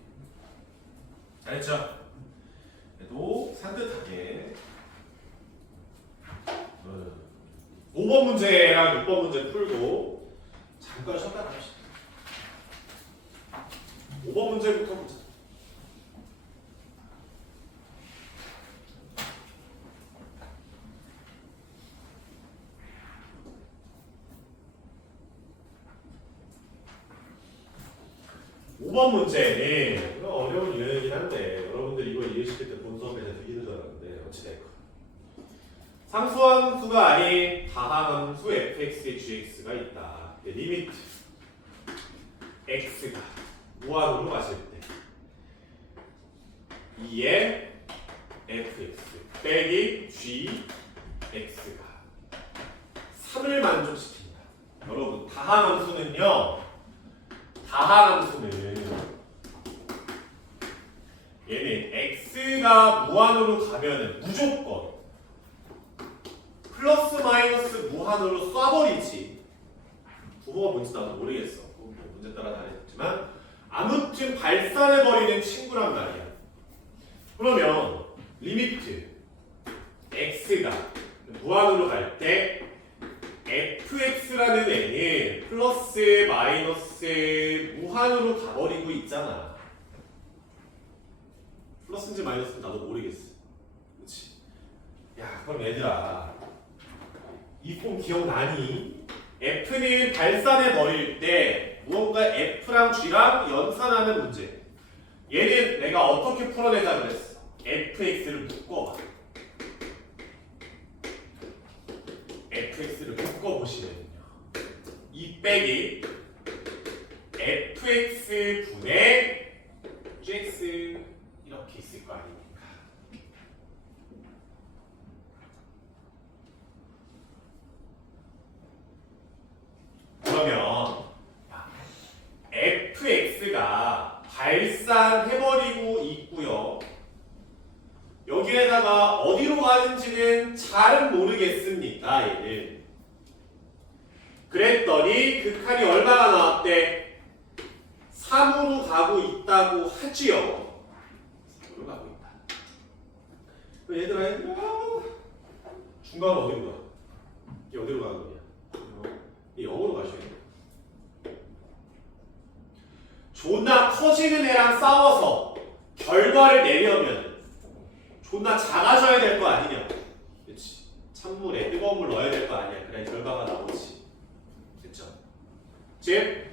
잘했죠? 그래도 산뜻하게 5번 문제랑 6번 문제 풀고 잠깐 쉬었다 갑시다. 5번 문제부터 보자. (5번) 문제는 어려운 유형이긴 한데 여러분들 이거 이해시킬 때 본 수업에서 되기는 줄 알았는데 어찌됐건 상수함수가 아닌 다항함수 fx의 gx가 있다. 리미트 x가 무한으로 가실 때 2의 fx 빼기 gx가 3을 만족시킨다. 여러분 다항함수는요. 다항함수는 얘는 x가 무한으로 가면은 무조건 플러스 마이너스 무한으로 쏴버리지. 부모가 뭔지 나도 모르겠어. 문제 따라 다르겠지만 아무튼 발산해버리는 친구란 말이야. 그러면 리미트 x가 무한으로 갈 때 fx라는 애는 플러스 마이너스 무한으로 가버리고 있잖아. 플러스인지 마이너스인지 나도 모르겠어. 그렇지? 야 그럼 얘들아 이 폼 기억나니? f는 발산해버릴 때 무언가 f랑 g랑 연산하는 문제. 얘는 내가 어떻게 풀어내자 그랬어? fx를 묶어봐. fx를 묶어보시면요. 2 빼기 fx 분의 gx 이렇게 있을 거 아닙니까? 그러면 fx가 발산해버리고 있고요. 여기에다가 어디로 가는지는 잘은 모르겠습니다. 얘는. 그랬더니 극한이 얼마나 나왔대? 3으로 가고 있다고 하지요. 3으로 가고 있다. 얘들아 중간 어디로 가? 이게 어디로 가는 거냐? 이 0으로 가셔야 돼. 존나 커지는 애랑 싸워서 결과를 내려면 존나 작아져야 될 거 아니냐? 그렇지. 찬물에 뜨거운 물 넣어야 될 거 아니야? 그래 결과가 나오지. 됐죠? 즉,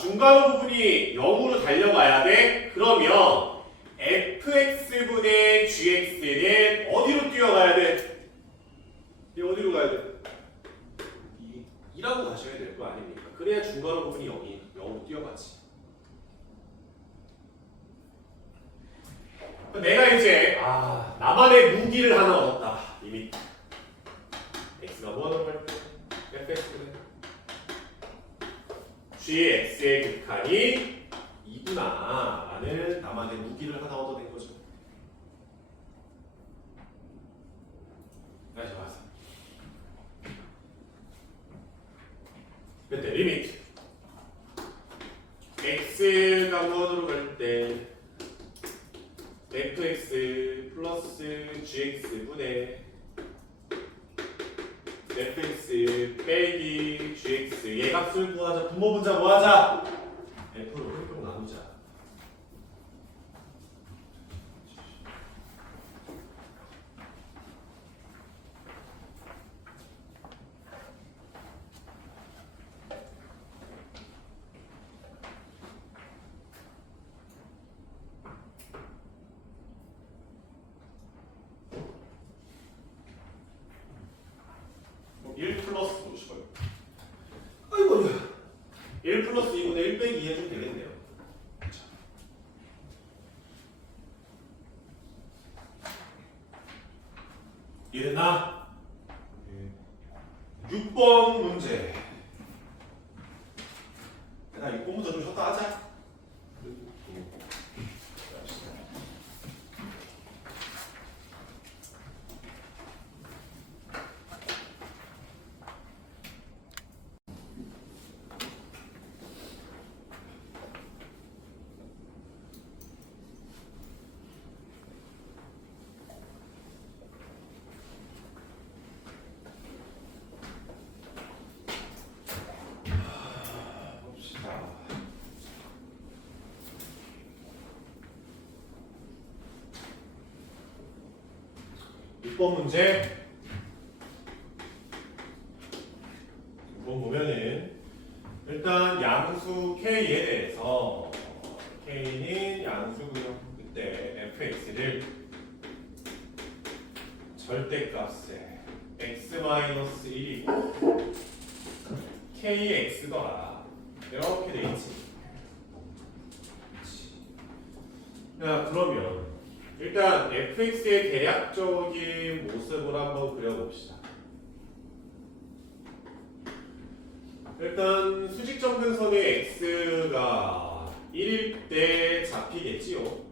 중간 부분이 0으로 달려가야 돼? 그러면 fx분의 gx는 어디로 뛰어가야 돼? 이 어디로 가야 돼? 2라고 가셔야 될 거 아닙니까? 그래야 중괄호 부분이 0으로 뛰어가지. 내가 이제 나만의 무기를 하나 얻었다. 이미 x가 뭐하는 걸 fx는 gx의 극한이 2구나 라는 나만의 무기를 하나 얻어낸 거죠. 다시 봐서 그때 리미트 x가 무한으로 갈 때 fx 플러스 gx분의 fx 빼기 gx 얘 값을 구하자. 분모 분자 뭐하자? f로 뿅뿅 나누자. 그럼 1 플러스 50을 아이고 1 플러스 2분의 1 빼기 2 해주면 되겠네요. 이해됐나? 6번 문제. 나 6번부터 좀 쉬었다 하자. 봅시다. 6번 문제. 6번 보면은 일단 양수 K에 대해서 K는 양수고요. 그때 fx를 절대값에 x-1이고 kx더라 이렇게 돼 있지. 자, 그러면 일단 fx의 대략적인 모습을 한번 그려봅시다. 일단 수직점근선의 x가 1일 때 잡히겠지요.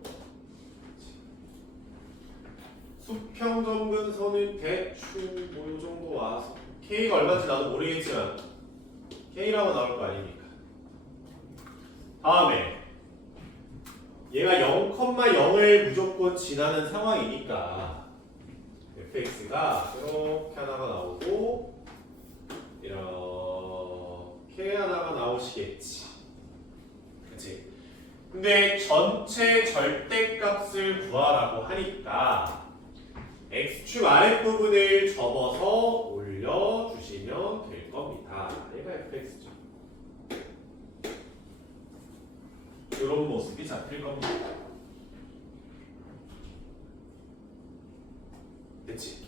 수평점근선은 대충 뭐 이 정도 와서 k가 얼마인지 나도 모르겠지만 k라고 나올 거 아닙니까? 다음에 얘가 0,0을 무조건 지나는 상황이니까 fx가 이렇게 하나가 나오고 이렇게 하나가 나오시겠지. 그치? 근데 전체 절대값을 구하라고 하니까 x축 아랫부분을 접어서 올려주시면 될 겁니다. 얘가 fx죠. 이런 모습이 잡힐 겁니다. 됐지?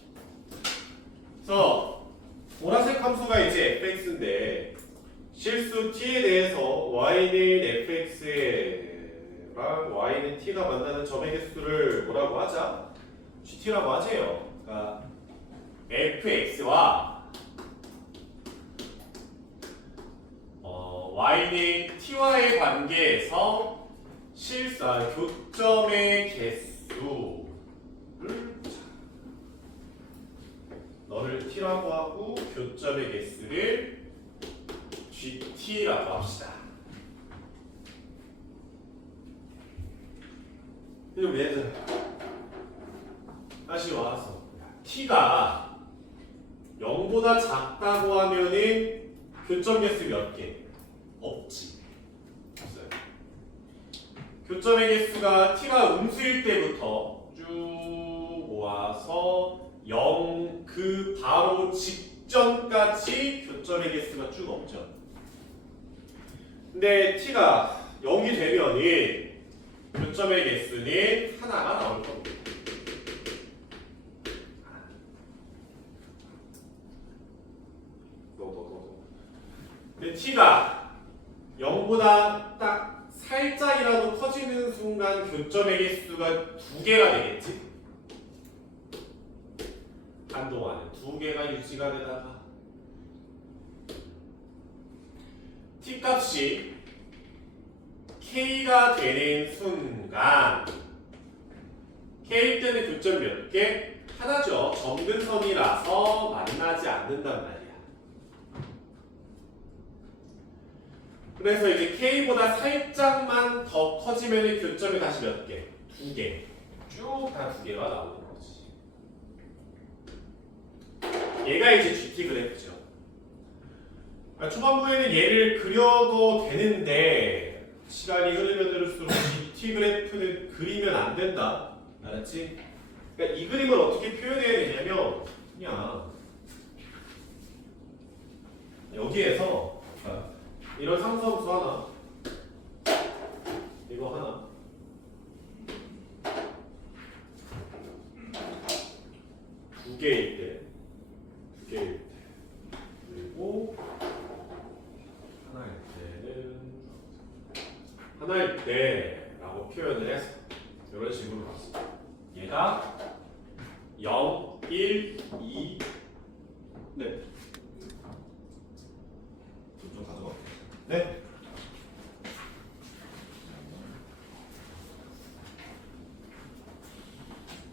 그래서 보라색 함수가 이제 fx인데 실수 t에 대해서 y는 fx랑 y는 t가 만나는 점의 개수를 뭐라고 하자? gt라고 하세요. 그러니까 fx와 y는 t와의 관계에서 교점의 개수를 너를 t라고 하고 교점의 개수를 gt라고 합시다. 그리고 얘들 다시 와서 t가 0보다 작다고 하면은 교점 개수 몇 개? 없지. 없어요. 교점의 개수가 t가 음수일 때부터 쭉 모아서 0 그 바로 직전까지 교점의 개수가 쭉 없죠. 근데 t가 0이 되면은 교점의 개수는 하나가 나올 겁니다. 근데 t가 0보다 딱 살짝이라도 커지는 순간 교점의 개수가 2개가 되겠지? 한동안은 2개가 유지가 되다가 t 값이 k가 되는 순간 k 때는 교점 몇 개? 하나죠. 점근선이라서 만나지 않는단 말이야. 그래서 이제 k보다 살짝만 더 커지면 교점이 다시 몇 개? 2개. 쭉 다 2개가 나오는 거지. 얘가 이제 GT 그래프죠. 초반부에는 얘를 그려도 되는데 시간이 흐르면 흐를수록 GT 그래프는 그리면 안 된다. 알았지? 그러니까 이 그림을 어떻게 표현해야 되냐면 그냥 여기에서 이런 상수함수 하나, 이거 하나, 두 개일 때, 그리고 하나일 때라고 표현을 해서 이런 식으로 봤습니다. 얘가 0, 1, 2, 네. 좀 가져가. 네.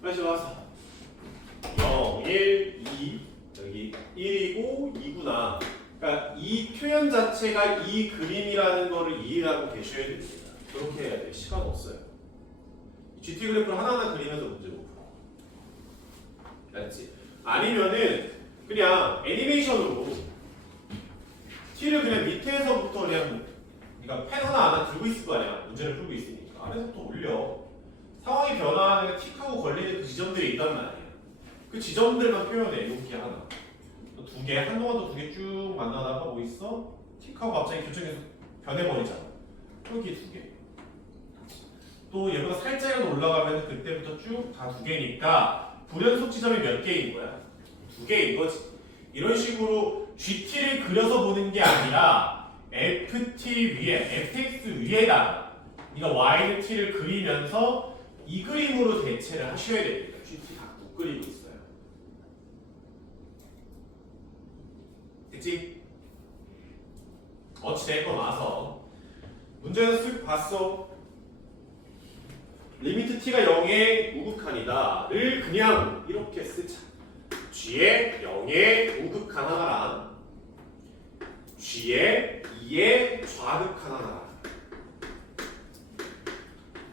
다시 와서 0, 1, 2 여기 1이고 2구나. 그러니까 이 표현 자체가 이 그림이라는 거를 이해하고 계셔야 됩니다. 그렇게 해야 돼. 시간 없어요. GT 그래프를 하나하나 그리면서 문제 못 풀어. 알지? 아니면은 그냥 애니메이션으로 T를 그냥 밑에서부터 그냥 그러니까 펜 하나 들고 있을 거 아니야. 문제를 풀고 있으니까 아래서부터 올려. 상황이 변화하는 틱하고 걸리는 그 지점들이 있단 말이야. 그 지점들만 표현해. 이렇게 하나. 두 개, 한동안 또 두 개 쭉 만나다가 뭐 있어? 틱하고 갑자기 교정에서 변해버리잖아. 여기 두 개. 또 얘보다 살짝이라도 올라가면 그때부터 쭉 다 두 개니까 불연속 지점이 몇 개인 거야? 두 개인 거지. 이런 식으로 GT를 그려서 보는 게 아니라 FT 위에, FX 위에다가 네가 Y는 T를 그리면서 이 그림으로 대체를 하셔야 됩니다. GT 각도 그리고 있어요. 됐지? 어찌됐건 와서 문제는 쓱 봤어. 리미트 t가 0의 우극한이다를 그냥 이렇게 쓰자. g에 0의 우극한 하나랑 g에 2의 좌극한 하나랑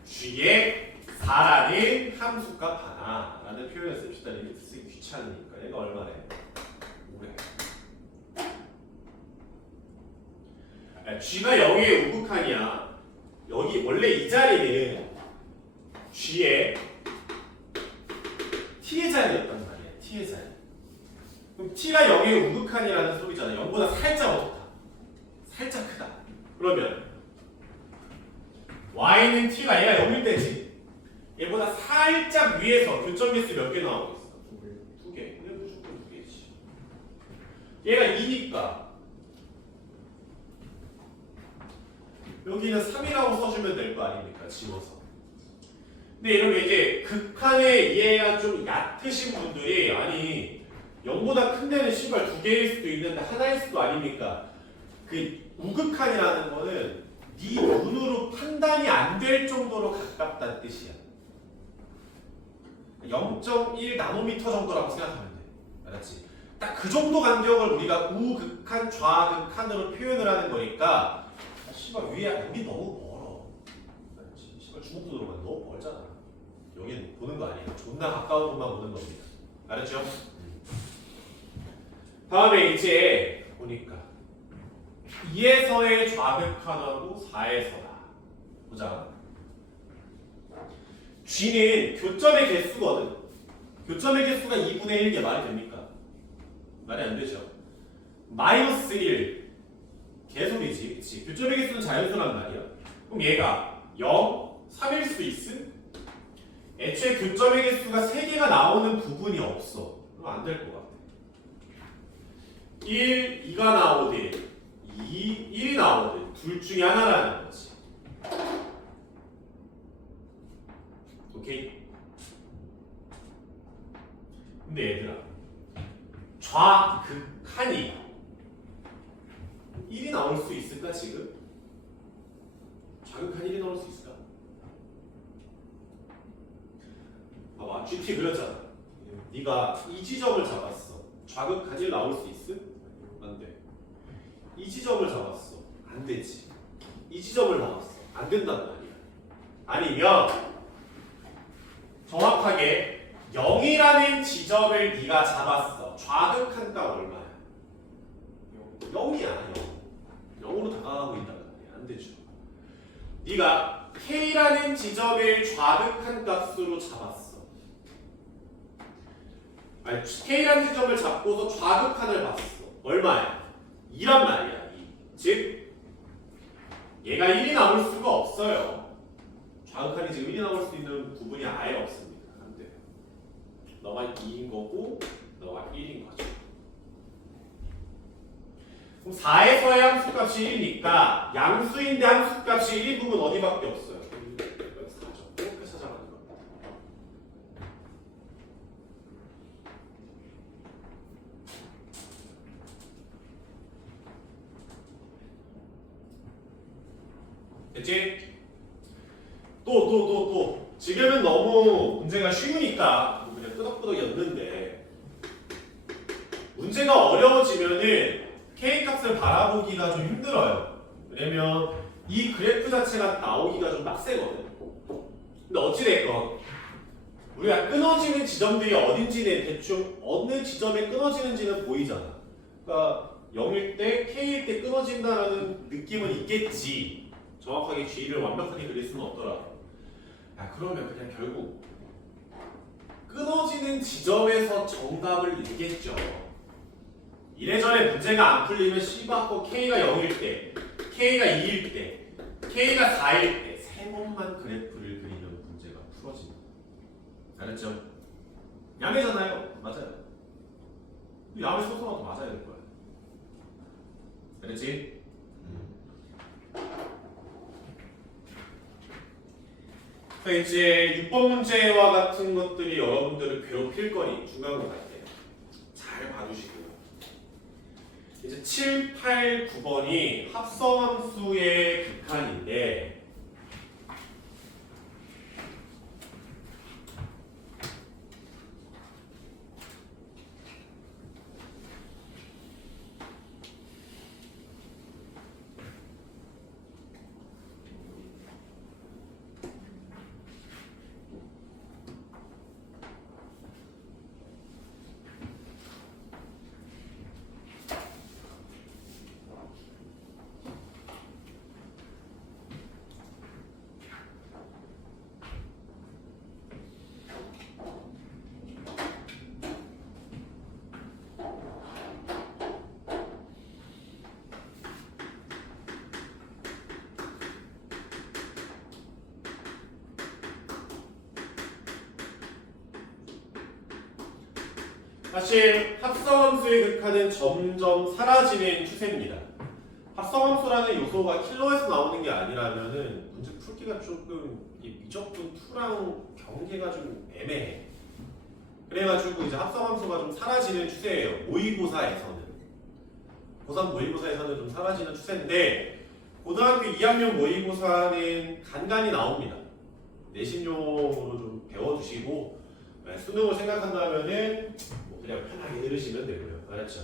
g에 4라는 함수값 하나라는 표현을 씁시다. 리미트 쓰기 귀찮으니까. 얘가 얼마래? 5래. g가 0의 우극한이야. 여기 원래 이 자리는 g의 t의 자리였단 말이야. t의 자리. 그럼 t가 0의 우극한이라는 소리잖아. 0보다 살짝 어떻다? 살짝 크다. 그러면 y는 t가 얘가 0일 때지. 얘보다 살짝 위에서 교점 개수 몇 개 나오고 있어? 두 개. 근데 무조건 두 개지. 얘가 2니까 여기는 3이라고 써주면 될 거 아닙니까? 지워서. 근데 이런 게 이제 극한의 이해가 좀 얕으신 분들이 아니 0보다 큰 데는 씨발 두 개일 수도 있는데 하나일 수도 아닙니까? 그 우극한이라는 거는 네 눈으로 판단이 안 될 정도로 가깝다는 뜻이야. 0.1 나노미터 정도라고 생각하면 돼. 알았지? 딱 그 정도 간격을 우리가 우극한, 좌극한으로 표현을 하는 거니까 씨발 위에 여기 너무 멀어. 알았지? 씨발 중국도 들어가면 너무 멀잖아. 여기는 보는 거 아니에요. 존나 가까운 것만 보는 겁니다. 알았죠? 다음에 이제 보니까 2에서의 좌극한하고 4에서다. 보자. G는 교점의 개수거든. 교점의 개수가 2분의 1게 말이 됩니까? 말이 안 되죠. 마이너스 1 개소리지. 그치? 교점의 개수는 자연수란 말이야. 그럼 얘가 0, 3일 수 있음? 애초에 교점의 개수가 3개가 나오는 부분이 없어. 그럼 안 될 것 같아. 1, 2가 나오든 1이 나오든 둘 중에 하나라는 거지. 오케이? 근데 얘들아, 좌극한이 1이 나올 수 있을까 지금? 좌극한 1이 나올 수 있을까? 봐봐, GT 그렸잖아. 네가 이 지점을 잡았어. 좌극한 1 나올 수 있음? 안 돼. 이 지점을 잡았어. 안 되지. 이 지점을 나왔어. 안 된단 말이야. 아니면 정확하게 0이라는 지점을 네가 잡았어. 좌극한 값 얼마야? 0이야. 0으로 다가가고 있단 말이야. 안 되죠. 네가 K라는 지점을 좌극한 값으로 잡았어. 아니, K라는 지점을 잡고서 좌극한을 봤어. 얼마야? 2란 말이야. 2. 즉 얘가 1이 나올 수가 없어요. 좌극한이 지금 1이 나올 수 있는 부분이 아예 없습니다. 안 돼요. 너가 2인 거고 너가 1인 거죠. 그럼 4에서의 함수값이 1이니까 양수인데 함수값이 1인 부분 어디밖에 없어요? 4죠. 이렇게 찾아가는 겁니다. 됐지? 또 지금은 너무 문제가 쉬우니까 그냥 끄덕끄덕 였는데 문제가 어려워지면은 K값을 바라보기가 좀 힘들어요. 왜냐면 이 그래프 자체가 나오기가 좀 빡세거든. 근데 어찌됐건 우리가 끊어지는 지점들이 어딘지는 대충 어느 지점에 끊어지는지는 보이잖아. 그러니까 0일 때, K일 때 끊어진다라는 느낌은 있겠지. 정확하게 G를 완벽하게 그릴 수는 없더라도. 야, 그러면 그냥 결국 끊어지는 지점에서 정답을 읽겠죠. 이래저래 문제가 안 풀리면 C 받고 K가 0일 때, K가 2일 때, K가 4일 때 세 번만 그래프를 그리면 문제가 풀어집니다. 알았죠? 양이잖아요. 맞아요. 양의 소수라도 맞아야 될 거야. 알았지? 그러니까 이제 6번 문제와 같은 것들이 여러분들을 괴롭힐 거니 중간고 갈 때 잘 봐주시고요. 이제 7, 8, 9번이 합성함수의 극한인데 사실 합성함수의 극한은 점점 사라지는 추세입니다. 합성함수라는 요소가 킬러에서 나오는 게 아니라면은 문제 풀기가 조금 이 미적분 2랑 경계가 좀 애매해. 그래가지고 이제 합성함수가 좀 사라지는 추세예요. 모의고사에서는. 고3 모의고사에서는 좀 사라지는 추세인데 고등학교 2학년 모의고사는 간간히 나옵니다. 내신용으로 좀 배워두시고 수능을 생각한다면은 그냥 편하게 들으시면 되고요. 알았죠?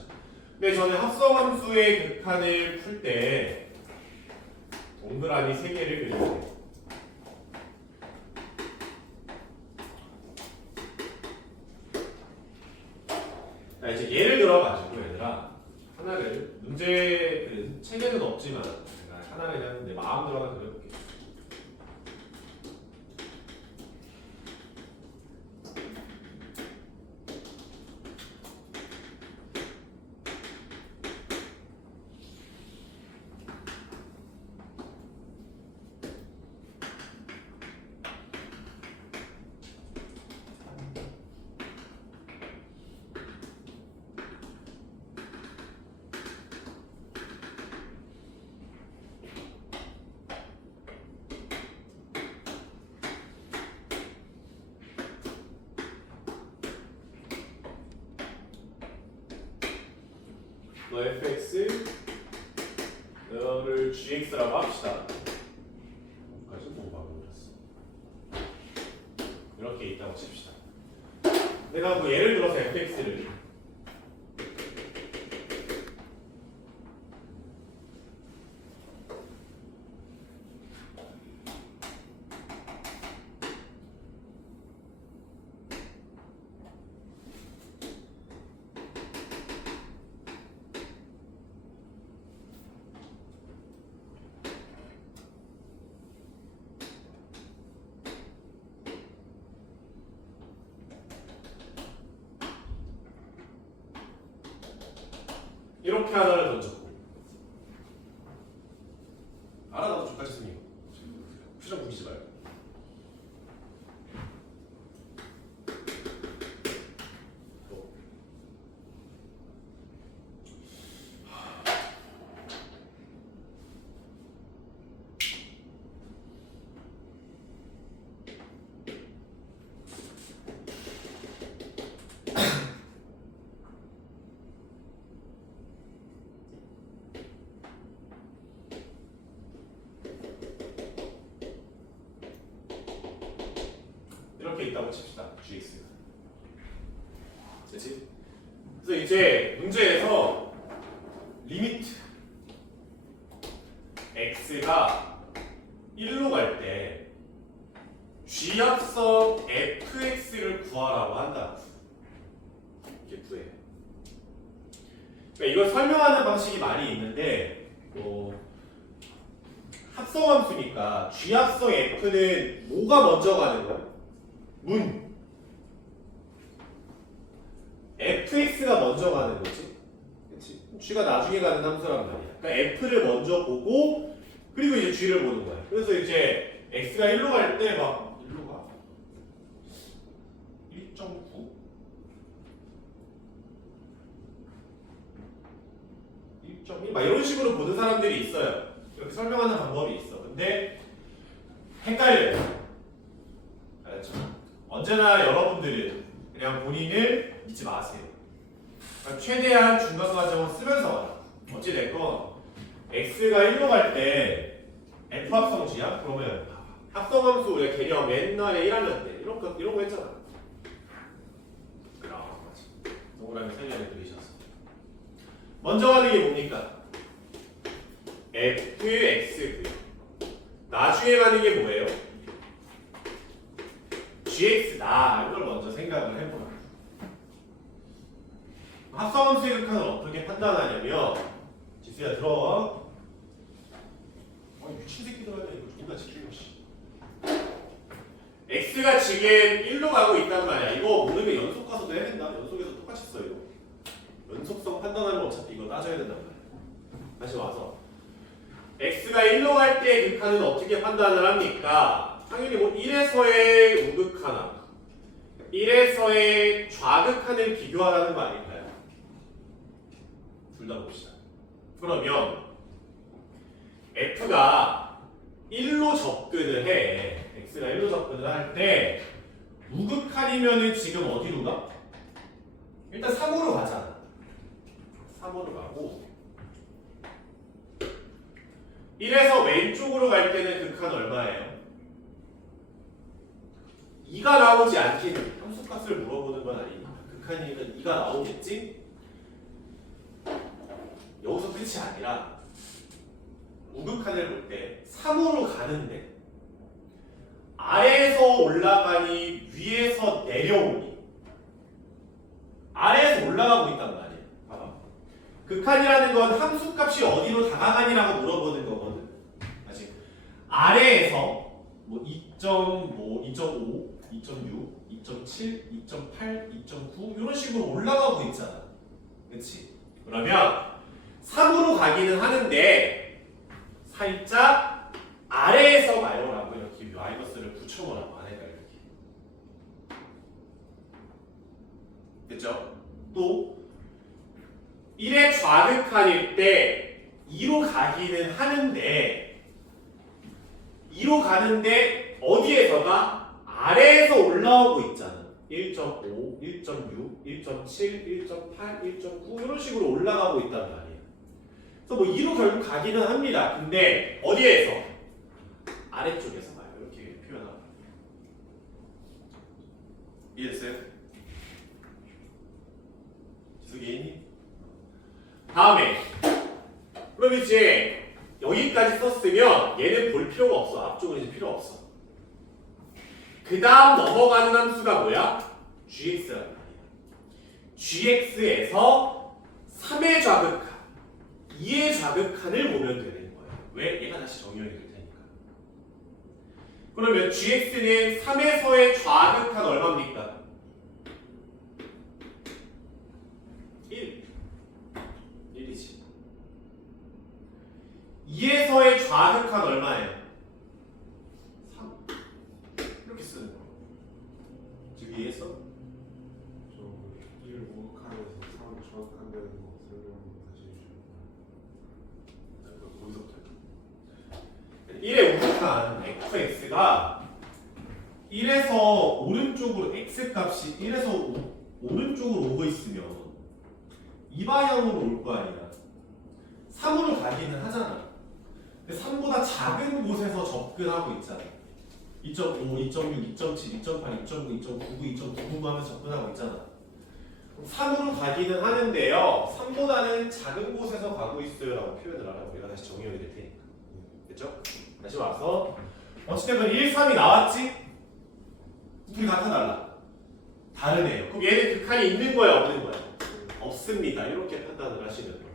근데 저는 합성함수의 극한을 풀 때 동그라미 3개를 그려요. 자, 이제 예를 들어가지고 얘들아 하나를 문제 그 책에는 없지만 제가 하나를 그냥 내 마음대로 하나 그려볼게요. 너 fx 너를 gx라고 합시다. 여기까지 공부하고 그랬어. 이렇게 있다고 칩시다. 내가 뭐 예를 들어서 fx를 이렇게 하나를 던졌고 알아 나도 저까지 생긴 거 표정 보이지 말고 또. 이렇게 있다고 칩시다. gx가. 그렇지? 그래서 이제 문제에서 리미트 x가 1로 갈 때 g합성 fx를 구하라고 한다. 이게 구해. 그러니까 이걸 설명하는 방식이 많이 있는데 합성함수니까 g합성 f는 뭐가 먼저 가는 거야? 문 fx가 먼저 가는 거지. 그렇지? g가 나중에 가는 함수란 말이야. 그러니까 f를 먼저 보고 그리고 이제 g를 보는 거야. 그래서 이제 x가 1로 갈 때 막 1로 가 1.9 1.1 막 이런 식으로 보는 사람들이 있어요. 이렇게 설명하는 방법이 있어. 근데 헷갈려요. 알았죠? 언제나 여러분들은 그냥 본인을 믿지 마세요. 그러니까 최대한 중간 과정을 쓰면서 와라. 어찌됐건 x가 1로 갈 때 f 합성지야? 그러면 합성함수 우리가 개념 옛날에 1학년 때 이런 거 했잖아. 그럼 맞지. 동그라미 설명해 드리셨어. 먼저 가는 게 뭡니까? fx 나중에 가는 게 뭐예요? gx다. 이걸 먼저 생각을 해보라. 합성함수의 극한을 어떻게 판단하냐면 지수야 들어와. 미친 새끼들 하냐 이거 존나 지키고 씨. x가 지금 1로 가고 있단 말이야. 이거 모르면 연속 가서도 해야 된다. 연속에서 똑같이 써 이거. 연속성 판단하면 어차피 이거 따져야 된단 말이야. 다시 와서 x가 1로 갈 때 극한은 어떻게 판단을 합니까? 당연히 뭐 1에서의 우극한하 1에서의 좌극한을 비교하라는 거 아닐까요? 둘 다 봅시다. 그러면 f가 1로 접근을 해. x가 1로 접근을 할 때 우극한이면은 지금 어디로 가? 일단 3으로 가잖아. 3으로 가고 1에서 왼쪽으로 갈 때는 극한 얼마예요? 2가 나오지 않긴 함수값을 물어보는 건 아니니까 극한이니까 2가 나오겠지? 여기서 끝이 아니라 우극한을 볼 때 3으로 가는데 아래에서 올라가니 위에서 내려오니 아래에서 올라가고 있단 말이에요. 봐봐. 극한이라는 건 함수값이 어디로 다가가니라고 물어보는 거거든. 아직 아래에서 뭐 2.5, 2.6, 2.7, 2.8, 2.9 이런 식으로 올라가고 있잖아. 그렇지? 그러면 3으로 가기는 하는데 살짝 아래에서 가요라고 이렇게 마이너스를 붙여보라고 안 할까 이렇게. 됐죠? 또 1의 좌극한일 때 2로 가기는 하는데 2로 가는데 어디에서가? 아래에서 올라오고 있잖아. 1.5, 1.6, 1.7, 1.8, 1.9 이런 식으로 올라가고 있단 말이에요. 그래서 뭐 2로 결국 가기는 합니다. 근데 어디에서? 아래쪽에서 가요. 이렇게 표현하고. 이해됐어요? 지숙이? 다음에 그럼 이제 여기까지 썼으면 얘는 볼 필요가 없어. 앞쪽은 이제 필요 없어. 그 다음 넘어가는 함수가 뭐야? gx란 말이야. gx에서 3의 좌극한, 2의 좌극한을 보면 되는 거예요. 왜? 얘가 다시 정의역이 될 테니까. 그러면 gx는 3에서의 좌극한 얼마입니까? 1이지. 2에서의 좌극한 얼마예요? 3. 이렇게 쓰는 거예요. 지금 이해했어? 저 1, 5 칸에서 3 정확한다는 거 설명 다시 해주시면. 거기서부터 1의 우극한 fx가 1에서 오른쪽으로 x 값이 1에서 오른쪽으로 오고 있으면 이 방향으로 올 거 아니야. 3으로 가기는 하잖아. 근데 3보다 작은 곳에서 접근하고 있잖아. 2.5, 2.6, 2.7, 2.8, 2.9, 2.99, 2.99 하면서 접근하고 있잖아. 3으로 가기는 하는데요. 3보다는 작은 곳에서 가고 있어요 라고 표현을 하라고. 내가 다시 정의하게 될 테니까. 됐죠? 다시 와서 어쨌든 1, 3이 나왔지? 둘이 같아 달라? 다르네요. 그럼 얘는 극한이 있는 거야 없는 거야? 없습니다. 이렇게 판단을 하시는 거예요.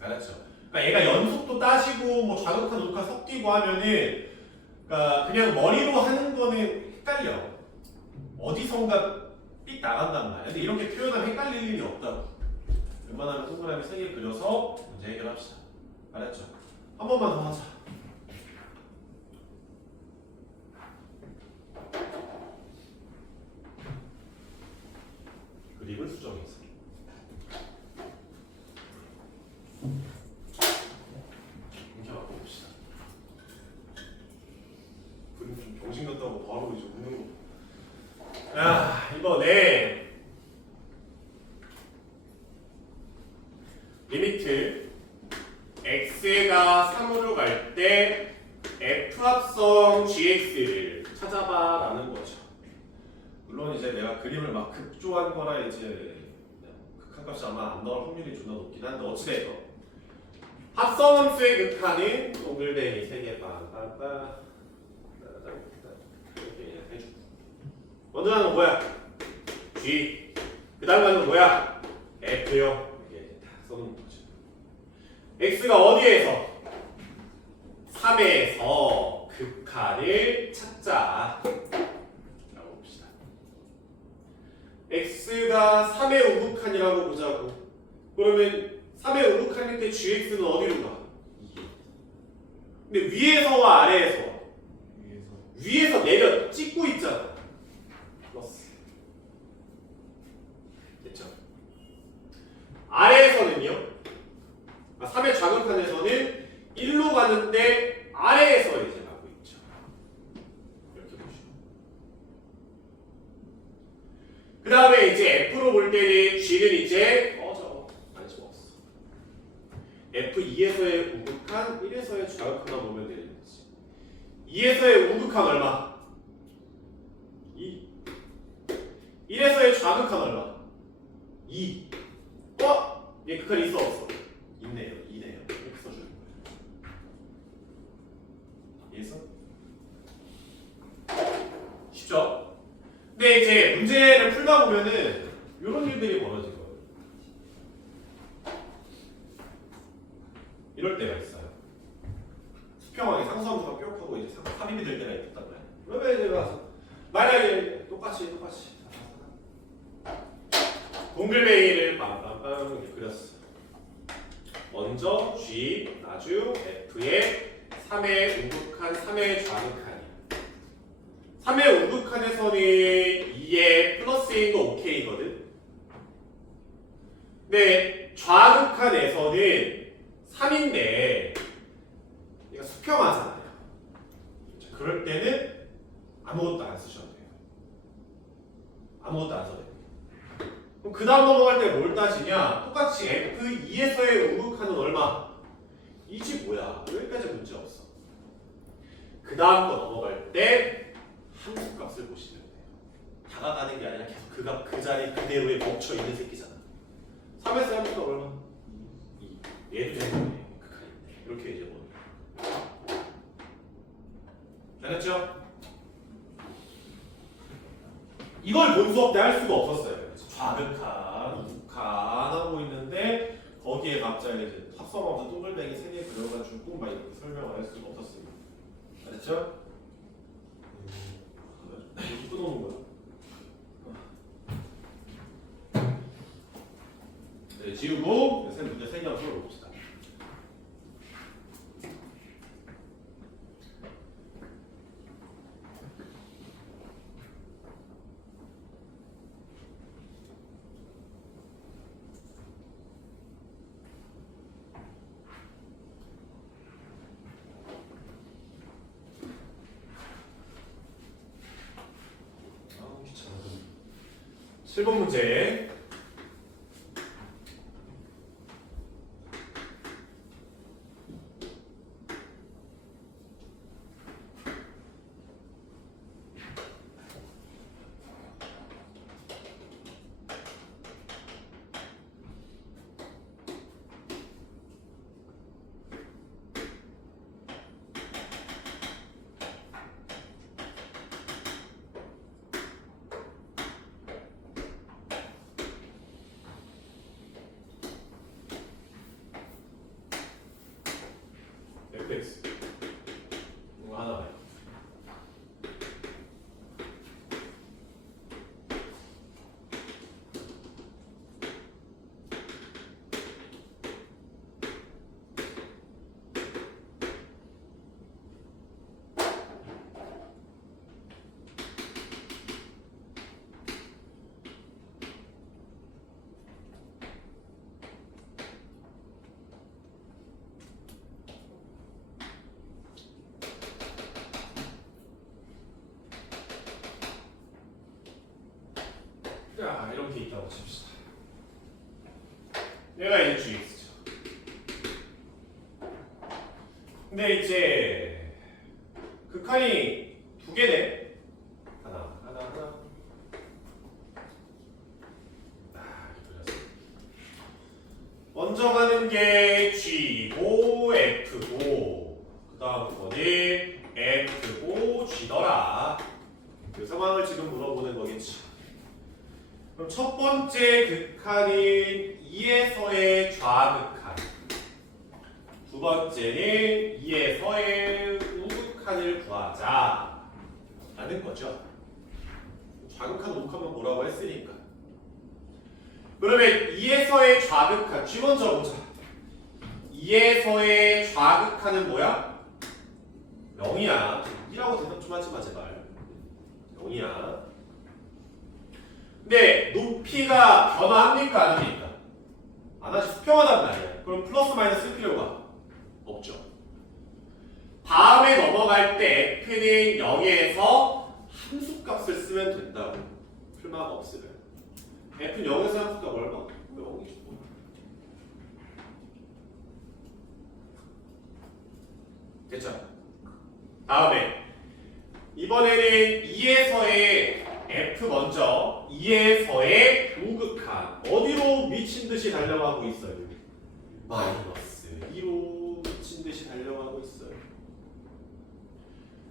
알았죠? 그러니까 얘가 연속도 따지고 뭐 좌극한 우극한 섞이고 하면은 그러니까 그냥 머리로 하는 거는 헷갈려. 어디선가 삑 나간단 말이야. 근데 이렇게 표현하면 헷갈릴 일이 없다고. 웬만하면 동그라미 3개 그려서 문제 해결합시다. 알았죠? 한 번만 더 하자. 그림을 수정해서. 공개하고 봅시다. 그림 좀 병신 같다고 바로 이제 웃는 거. 야, 이번에 리미트 x가 3으로 갈 때 f 합성 gx를 찾아봐라는 거죠. 물론 이제 내가 그림을 막 급조한 거라 이제 극한값이 아마 안 나올 확률이 존나 높긴 한데 어찌됐건 합성함수의 극한은 동글뱅이 3개 빵빵빵 이렇게 해주고 먼저 하는 건 뭐야? G 그 다음 하는 건 뭐야? F요 이렇게 딱 써놓는 거죠. X가 어디에서? 3에서 극한을 찾자 라고 봅시다. X가 3의 우극한이라고 보자고. 그러면 3의 우극한일 때 GX는 어디로 가? 2. 근데 위에서와 아래에서 위에서 내려 찍고 있잖아. 플러스. 됐죠? 아래에서는요? 3의 좌극한에서는 1로 가는데 아래에서 이제 가고 있죠. 이렇게 보시고. 그 다음에 이제 F로 볼 때는 G는 이제 관심 없어. F2에서의 우극한, 1에서의 좌극한만 보면 되는 거지. 2에서의 우극한 얼마? 2. 1에서의 좌극한 얼마? 2. 얘 극한 있어 없어? 있네요. 2네요. 이렇게 써주는 거예요. 이해했어? 쉽죠? 근데 이제 문제를 풀다 보면은 이런 일들이 벌어지거든요. 이럴 때가 있어요. 수평하게 상수함수가 뾰족하고 이제 삽입이 될 때가 있단 말이에요. 그러면 이제 와서 만약에 똑같이 동글뱅이를 빵빵빵 이렇게 그렸어. 먼저 G, 나중 F의 3의 우극한, 3의 좌극한이야. 3의 우극한에서는 2의 플러스인 거 오케이거든. 근데 좌극한에서는 3인데 얘가 수평하잖아요. 그럴 때는 아무것도 안 쓰셔도 돼요. 아무것도 안 써도 돼요. 그럼 그 다음 넘어갈 때 뭘 따지냐? 똑같이 F2에서의 우극한은 얼마? 이지 뭐야? 여기까지 문제 없어. 그 다음 거 넘어갈 때 함수값을 보시면 돼요. 다가가는 게 아니라 계속 그 값 그 자리 그대로에 멈춰 있는 새끼잖아. 3에서 함수가 얼마? 2. 얘도 되는 극한인데 이렇게 이제 뭐 알았죠? 이걸 본 수업 때 할 수가 없었어요. 그래서 좌극한, 우극한 하고 있는데 거기에 갑자기 이제 합성하면서 동글뱅이 3개 그려가지고 막 이렇게 설명을 할 수가 없었습니다. 알았죠? 이렇게 끊어놓은 거야. 네, 지우고 문제 3개 한번 풀어봅시다. 귀찮아. 7번 문제. fx 이거 하나 봐요. 자, 이렇게 있다고 칩시다. 얘가 이제 gx죠. 근데 이제 극한이 두 개네. 하나. 먼저 가는 게 g고 f고 그 다음 거는 f고 g더라. 그 상황을 지금 물어보는 거겠지. 그럼 첫 번째 극한인 2에서의 좌극한, 두 번째는 2에서의 우극한을 구하자 라는 거죠. 좌극한, 우극한만 뭐라고 했으니까. 그러면 2에서의 좌극한, G 먼저 보자. 2에서의 좌극한은 뭐야? 0이야. 2라고 대답 좀 하지 마 제발. 0이야. 근데 높이가 변화합니까? 안 합니까? 안 하지. 수평하단 말이야. 그럼 플러스 마이너스 쓸 필요가 없죠. 다음에 넘어갈 때 f는 0에서 함수값을 쓰면 된다고. 필요가 없으면. f는 0에서 함수값 얼마? 0이죠. 됐죠? 다음에 이번에는 2에서의 F 먼저 2에서의 우극한 어디로 미친 듯이 달려가고 있어요? 마이너스 2로 미친 듯이 달려가고 있어요.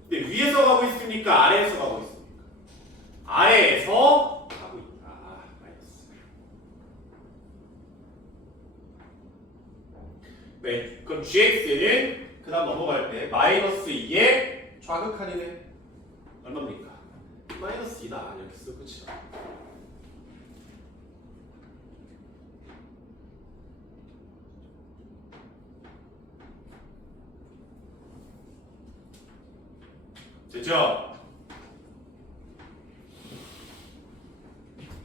근데 위에서 가고 있습니까? 아래에서 가고 있습니까? 아래에서 가고 있다. 마이너스. 네, 그럼 gx는 그 다음 넘어갈 때 마이너스 2의 좌극한이네. 얼마입니까? 마이너스 2다. 이렇게 써. 그치? 됐죠?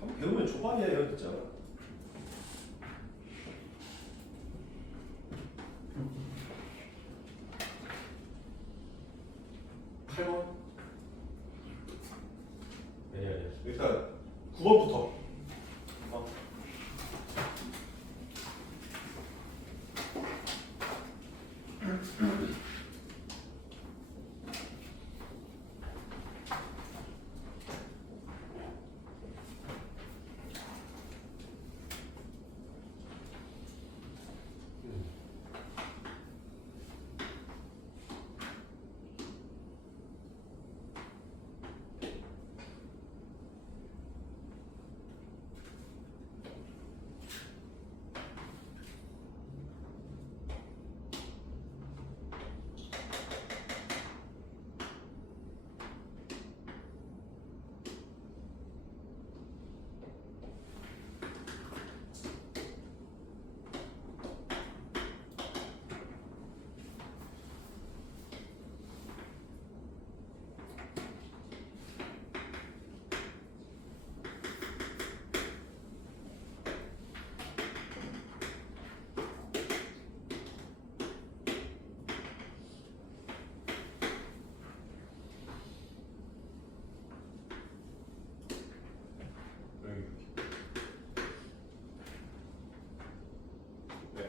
한번 배우면 초반이에요, 진짜.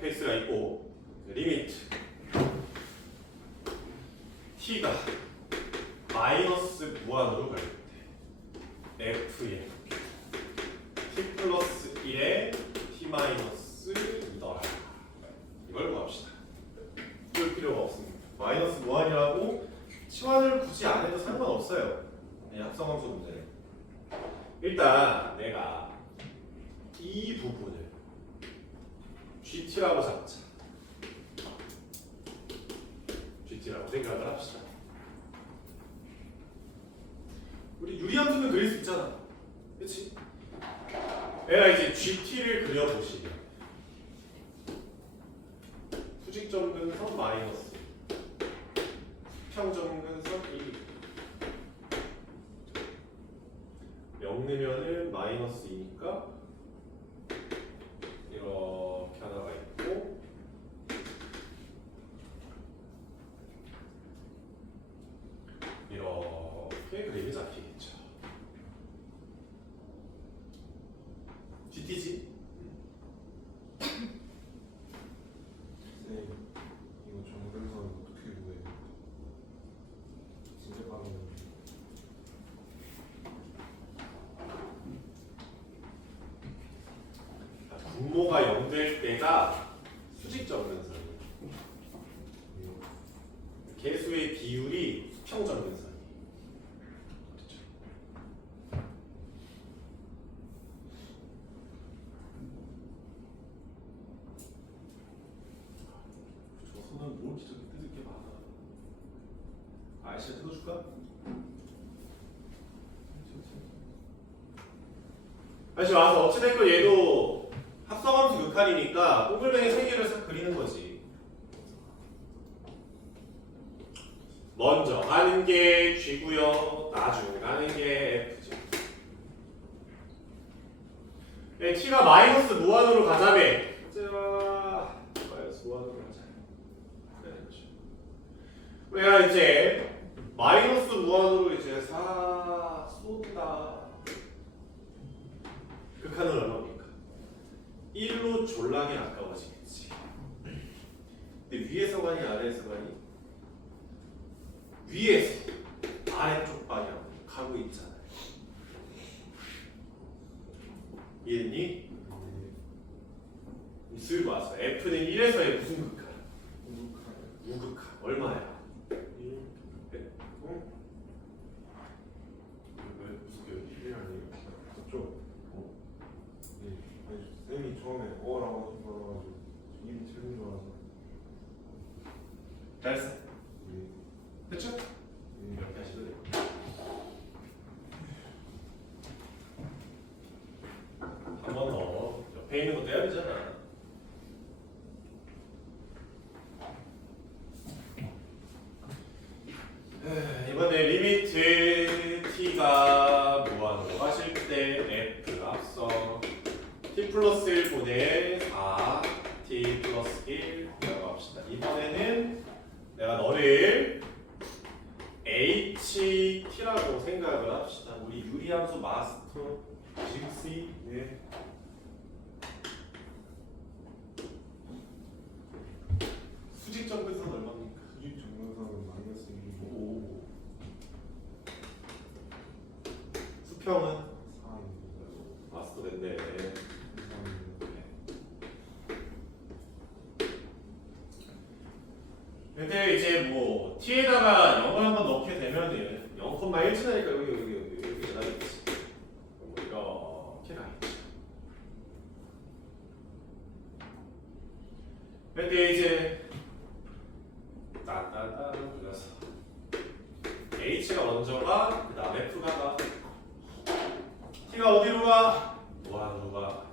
fx가 있고 리미트 t가 마이너스 무한으로 갈 때 f의 t 플러스 1에 t 마이너스 2더라. 이걸 구합시다. 이럴 필요가 없습니다. 마이너스 무한이라고 치환을 굳이 안 해도 상관없어요. 이 합성함수 문제는. 일단 내가 이 부분을 GT라고 잡자. GT라고 생각을 합시다. 우리 유리함수는 그릴 수 있잖아. 그치? 내가 이제 GT를 그려보시면 수직점 근선 마이너스 수평점 근선 1 0 넣으면은 마이너스 2니까 이렇게 하나가 있고 이렇게 그림이 잡히겠죠. GT지? 네, 이거 정근선 어떻게 구해요? 진짜 빠르네. 분모가 0 될 때가 수직점 근선이에요. 개수의 비율이 수평점 근선이에요. 그렇죠? 저 손은 뭘 이렇게 뜯을 게 많아. 아이씨가 뜯어줄까? 다시 와서 어찌됐건 얘도 합성함수 극한이니까 동글뱅이 3개를 싹 그리는 거지. 먼저 가는 게 G고요. 나중에 가는 게 F죠. 네, T가 마이너스 무한으로 가자며. 자, 마이너스 무한으로 가자. 네, 그렇죠. 우리가 이제 마이너스 무한으로 이제 쏜다. 극한은 얼마입니까? 1로 졸라게 아까워지겠지. 근데 위에서 가니 아래에서 가니? 위에서 아래쪽 방향 가고 있잖아요. 이해했니? 쓱 왔어. F는 1에서의 무슨 극한? 무극한. 얼마야? 1. 응? 왜 무슨 교육이? 1 아니에요? 저쪽. 네, 아니 쌤이 처음에 어라고 하셔가지고 일이 틀린 줄 알아서. 잘했어. 네. 됐죠? 네. 이렇게 하시면 돼요. 한 번 더. 옆에 있는 거 떼야 되잖아. 이번에 리미트 t가 무한으로 가실 때 f 앞서 t 플러스 1분의 4 t 플러스 1 이라고 합시다. 이번에는 내가 너를 ht라고 생각을 합시다. 우리 유리함수 마스터 GC. 네. 수직점 근선 얼마입니까? 수직 정근선은 마이너스 1이고 오. 수평은 4입니다. 마스터 됐네. 감사합니다. 근데 이제 뭐 t에다가 0을 한번 넣게 되면은 0,1 지나니까 여기 이렇게 나겠지. 이렇게 나겠지. 근데 이제 따따따 불러서 h가 먼저 가, 그 다음 f가 가. t가 어디로 가? 무한으로 가.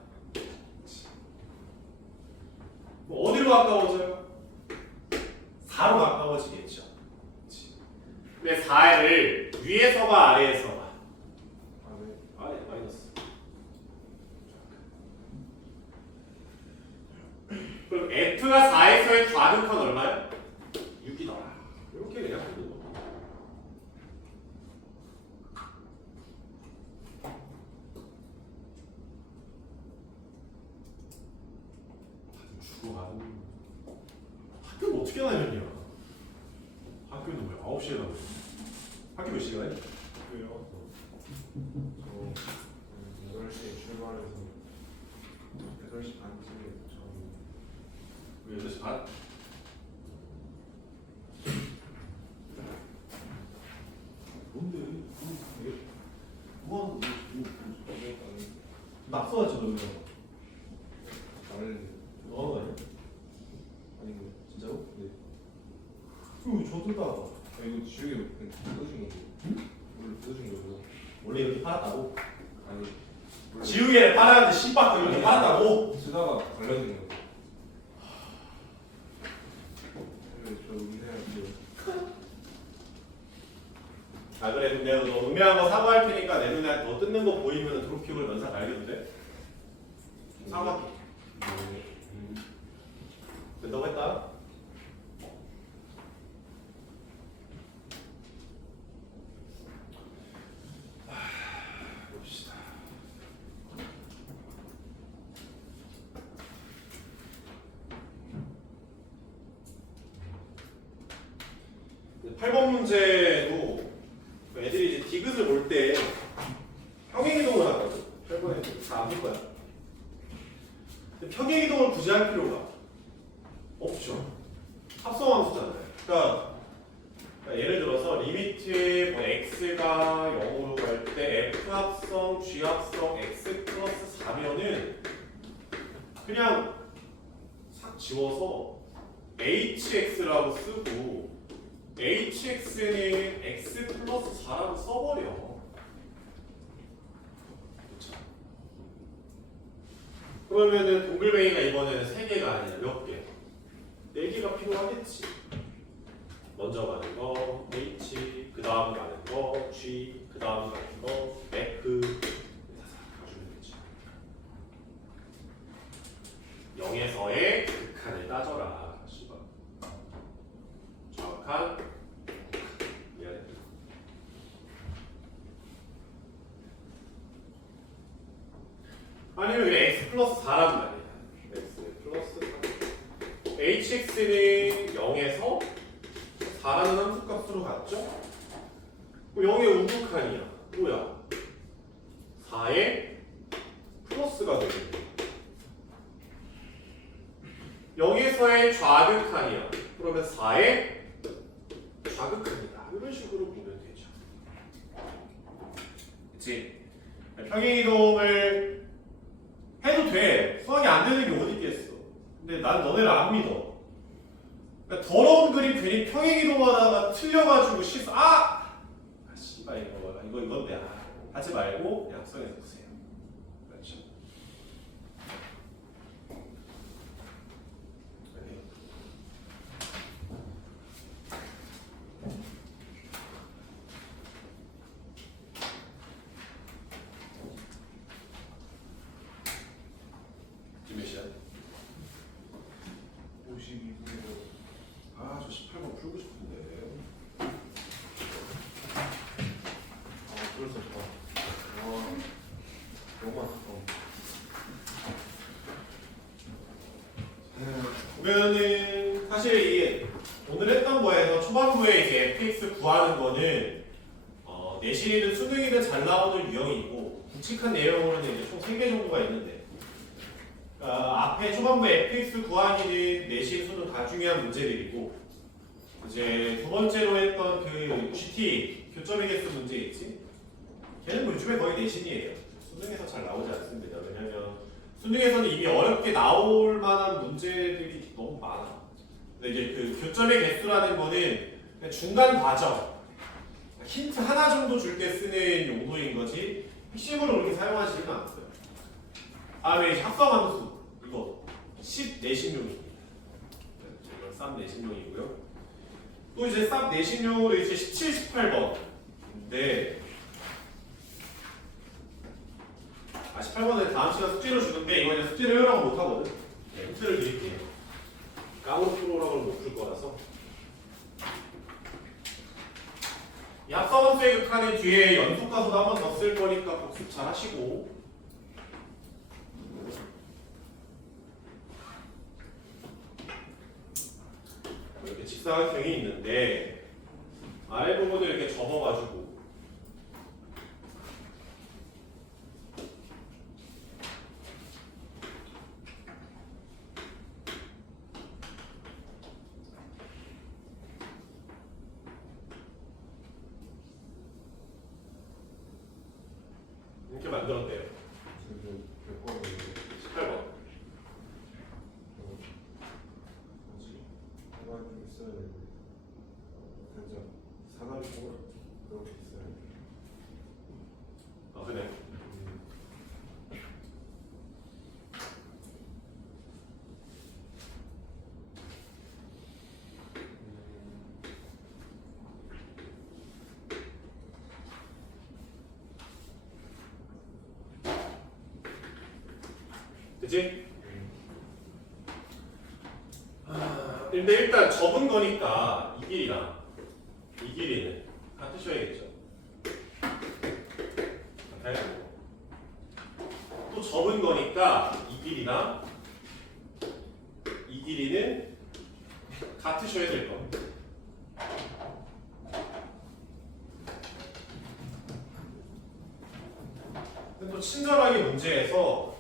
뭐 어디로 가까워져요? 4로 가까워지겠죠. 근데 4를 위에서가 아래에서가? 아, 네. 아래 마이너스. 그럼 F가 4에서의 좌극한 얼마야? 6이더라. 이렇게 그냥 보는 거. 다들 죽어가는 어떻게 나뉘었냐? 학교는 왜 9시에 나오지? 학교 몇 시간에? 그래요? 저 8시에 출발해서 8시 반쯤에 도착합니다. 왜 8시 반? 뭔데? 뭐 낙서하지 너 이거. 나는 너 하는 거 아니야? 아닌 거. 진짜로? 네. 이거 저들다. 아 이거 지우개 그냥 뜯어준 거고. 원래 뜯어준 거고. 원래 이렇게 팔았다고? 아니. 원래 지우개를 팔았는데 신박도 이렇게 팔았다고? 쓰다가 걸려진 거고. 그래 저 은혜할게요. 아 그래 그럼 내가 너 음해한 거 사과할 테니까 내 눈에 너 뜯는 거 보이면 드롭킥을 면사 갈겨도 돼? 사과할게. 네. 된다고 했다? 봅시다. 그 8번 문제도 애들이 이제 디귿을 볼 때 평행이동을 하거든. 8번에 다 아실 거야. 근데 평행이동을 굳이 할 필요가 없죠. 합성함 수잖아요. 그러니까 예를 들어서 리미트 뭐 x가 0으로 갈 때 f 합성, g 합성, x 플러스 4면은 그냥 싹 지워서 hx라고 쓰고 hx는 x 플러스 4라고 써버려. 그쵸? 그러면은 동글뱅이가 이번에는 3개가 아니라 몇 개? 4개가 필요하겠지. 먼저 가는 거 H, 그 다음 가는 거 G, 그 다음 가는 거 F 가주면 되지. 0에서의 극한을 따져라. 씨발. 정확한 미안해. 아니면 왜 X 플러스 4란 말이야. X 플러스 4. HX는 0에서 4라는 함수값으로 갔죠? 0의 우극한이야. 뭐야? 4의 플러스가 되겠네. 0에서의 좌극한이야. 그러면 4의 좌극한이다. 이런 식으로 보면 되죠. 그치? 평행이동을 해도 돼. 수학이 안 되는 게 어디 있겠어. 근데 난 너네를 안 믿어. 그러니까 더러운 그림 괜히 평행이동하다가 틀려가지고 씨발 이건데 하지 말고 약성해서 보세요. 그렇죠. 네. 지금 몇 시야? 52분에서 아, 저 18번 풀고 싶은데. 그럴 수 없다. 너무 아깝다. 보면은 사실 이게 오늘 했던 거에서 초반부에 이제 fx 구하는 거는 내신이든 수능이든 잘 나오는 유형이고 굵직한 내용으로는 이제 총 3개 정도가 있는데 앞에 초반부에 fx 구하기는 내신 수능 다 중요한 문제들이고 이제 두 번째로 했던 그 GT 교점의 개수 문제 있지? 걔는 뭐 요즘에 거의 내신이에요. 수능에서 잘 나오지 않습니다. 왜냐면 수능에서는 이미 어렵게 나올 만한 문제들이 너무 많아. 근데 이제 그 교점의 개수라는 거는 그냥 중간 과정, 힌트 하나 정도 줄 때 쓰는 용도인 거지 핵심으로 그렇게 사용하지는 않고요. 다음에 이제 합성함수 이거 10 내신용입니다. 이건 쌈 내신용이고요. 또 이제 쌈 내신용으로 이제 17, 18번인데 18번은 다음 시간 숙제로 주는데 이거 그냥 숙제를 해오라고 못하거든. 네, 숙제를 드릴게요. 까먹 프로그램을 못 풀 거라서. 이 합성함수의 극한은 뒤에 연속가서도 한 번 더 쓸 거니까 복습 잘 하시고. 이렇게 직사각형이 있는데 아래 부분을 이렇게 접어가지고 이렇게 만들었대요. 지금 몇 번인데? 18번. 뭐지? 하나 좀 있어야 되는데. 진짜 사다리 꼴 그렇게 있어야 돼. 아 그래. 그치? 근데 일단 접은 거니까 이 길이는 같으셔야겠죠. 같아요. 또 접은 거니까 이 길이나 이 길이는 같으셔야 될 겁니다. 근데 또 친절하게 문제에서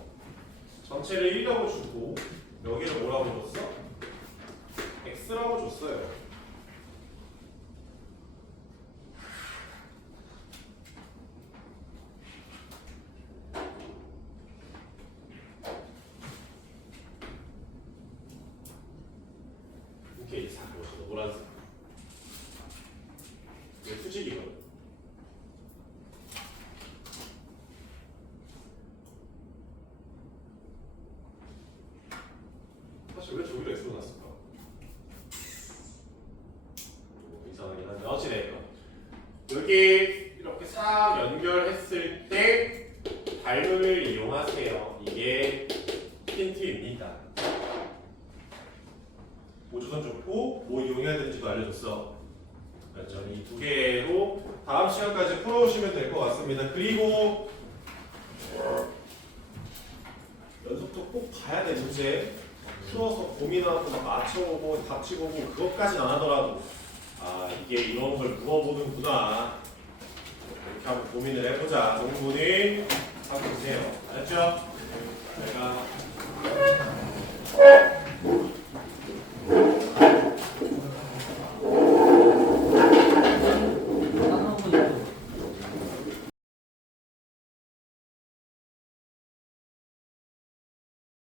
전체를 1라고 주고 여기를 뭐라고 줬어? x라고 줬어요. 이렇게 싹 보시죠. 노란색. 이게 수직이거든. 사실 왜 저기다 X로 놨을까? 이상하긴 한데 어찌됐건 여기 이렇게 싹 연결했을 때 발문을 이용하세요. 이게 힌트입니다. 보조선 좋고 뭐 이용해야 되는지도 알려줬어. 그렇죠. 이 두 개로 다음 시간까지 풀어오시면 될 것 같습니다. 그리고 연속도 꼭 봐야 돼. 문제 풀어서 고민하고 막 맞춰보고 답치보고 그것까진 안 하더라도 아 이게 이런 걸 물어보는구나 이렇게 한번 고민을 해보자 정도는 하고 계세요. 알았죠? 내가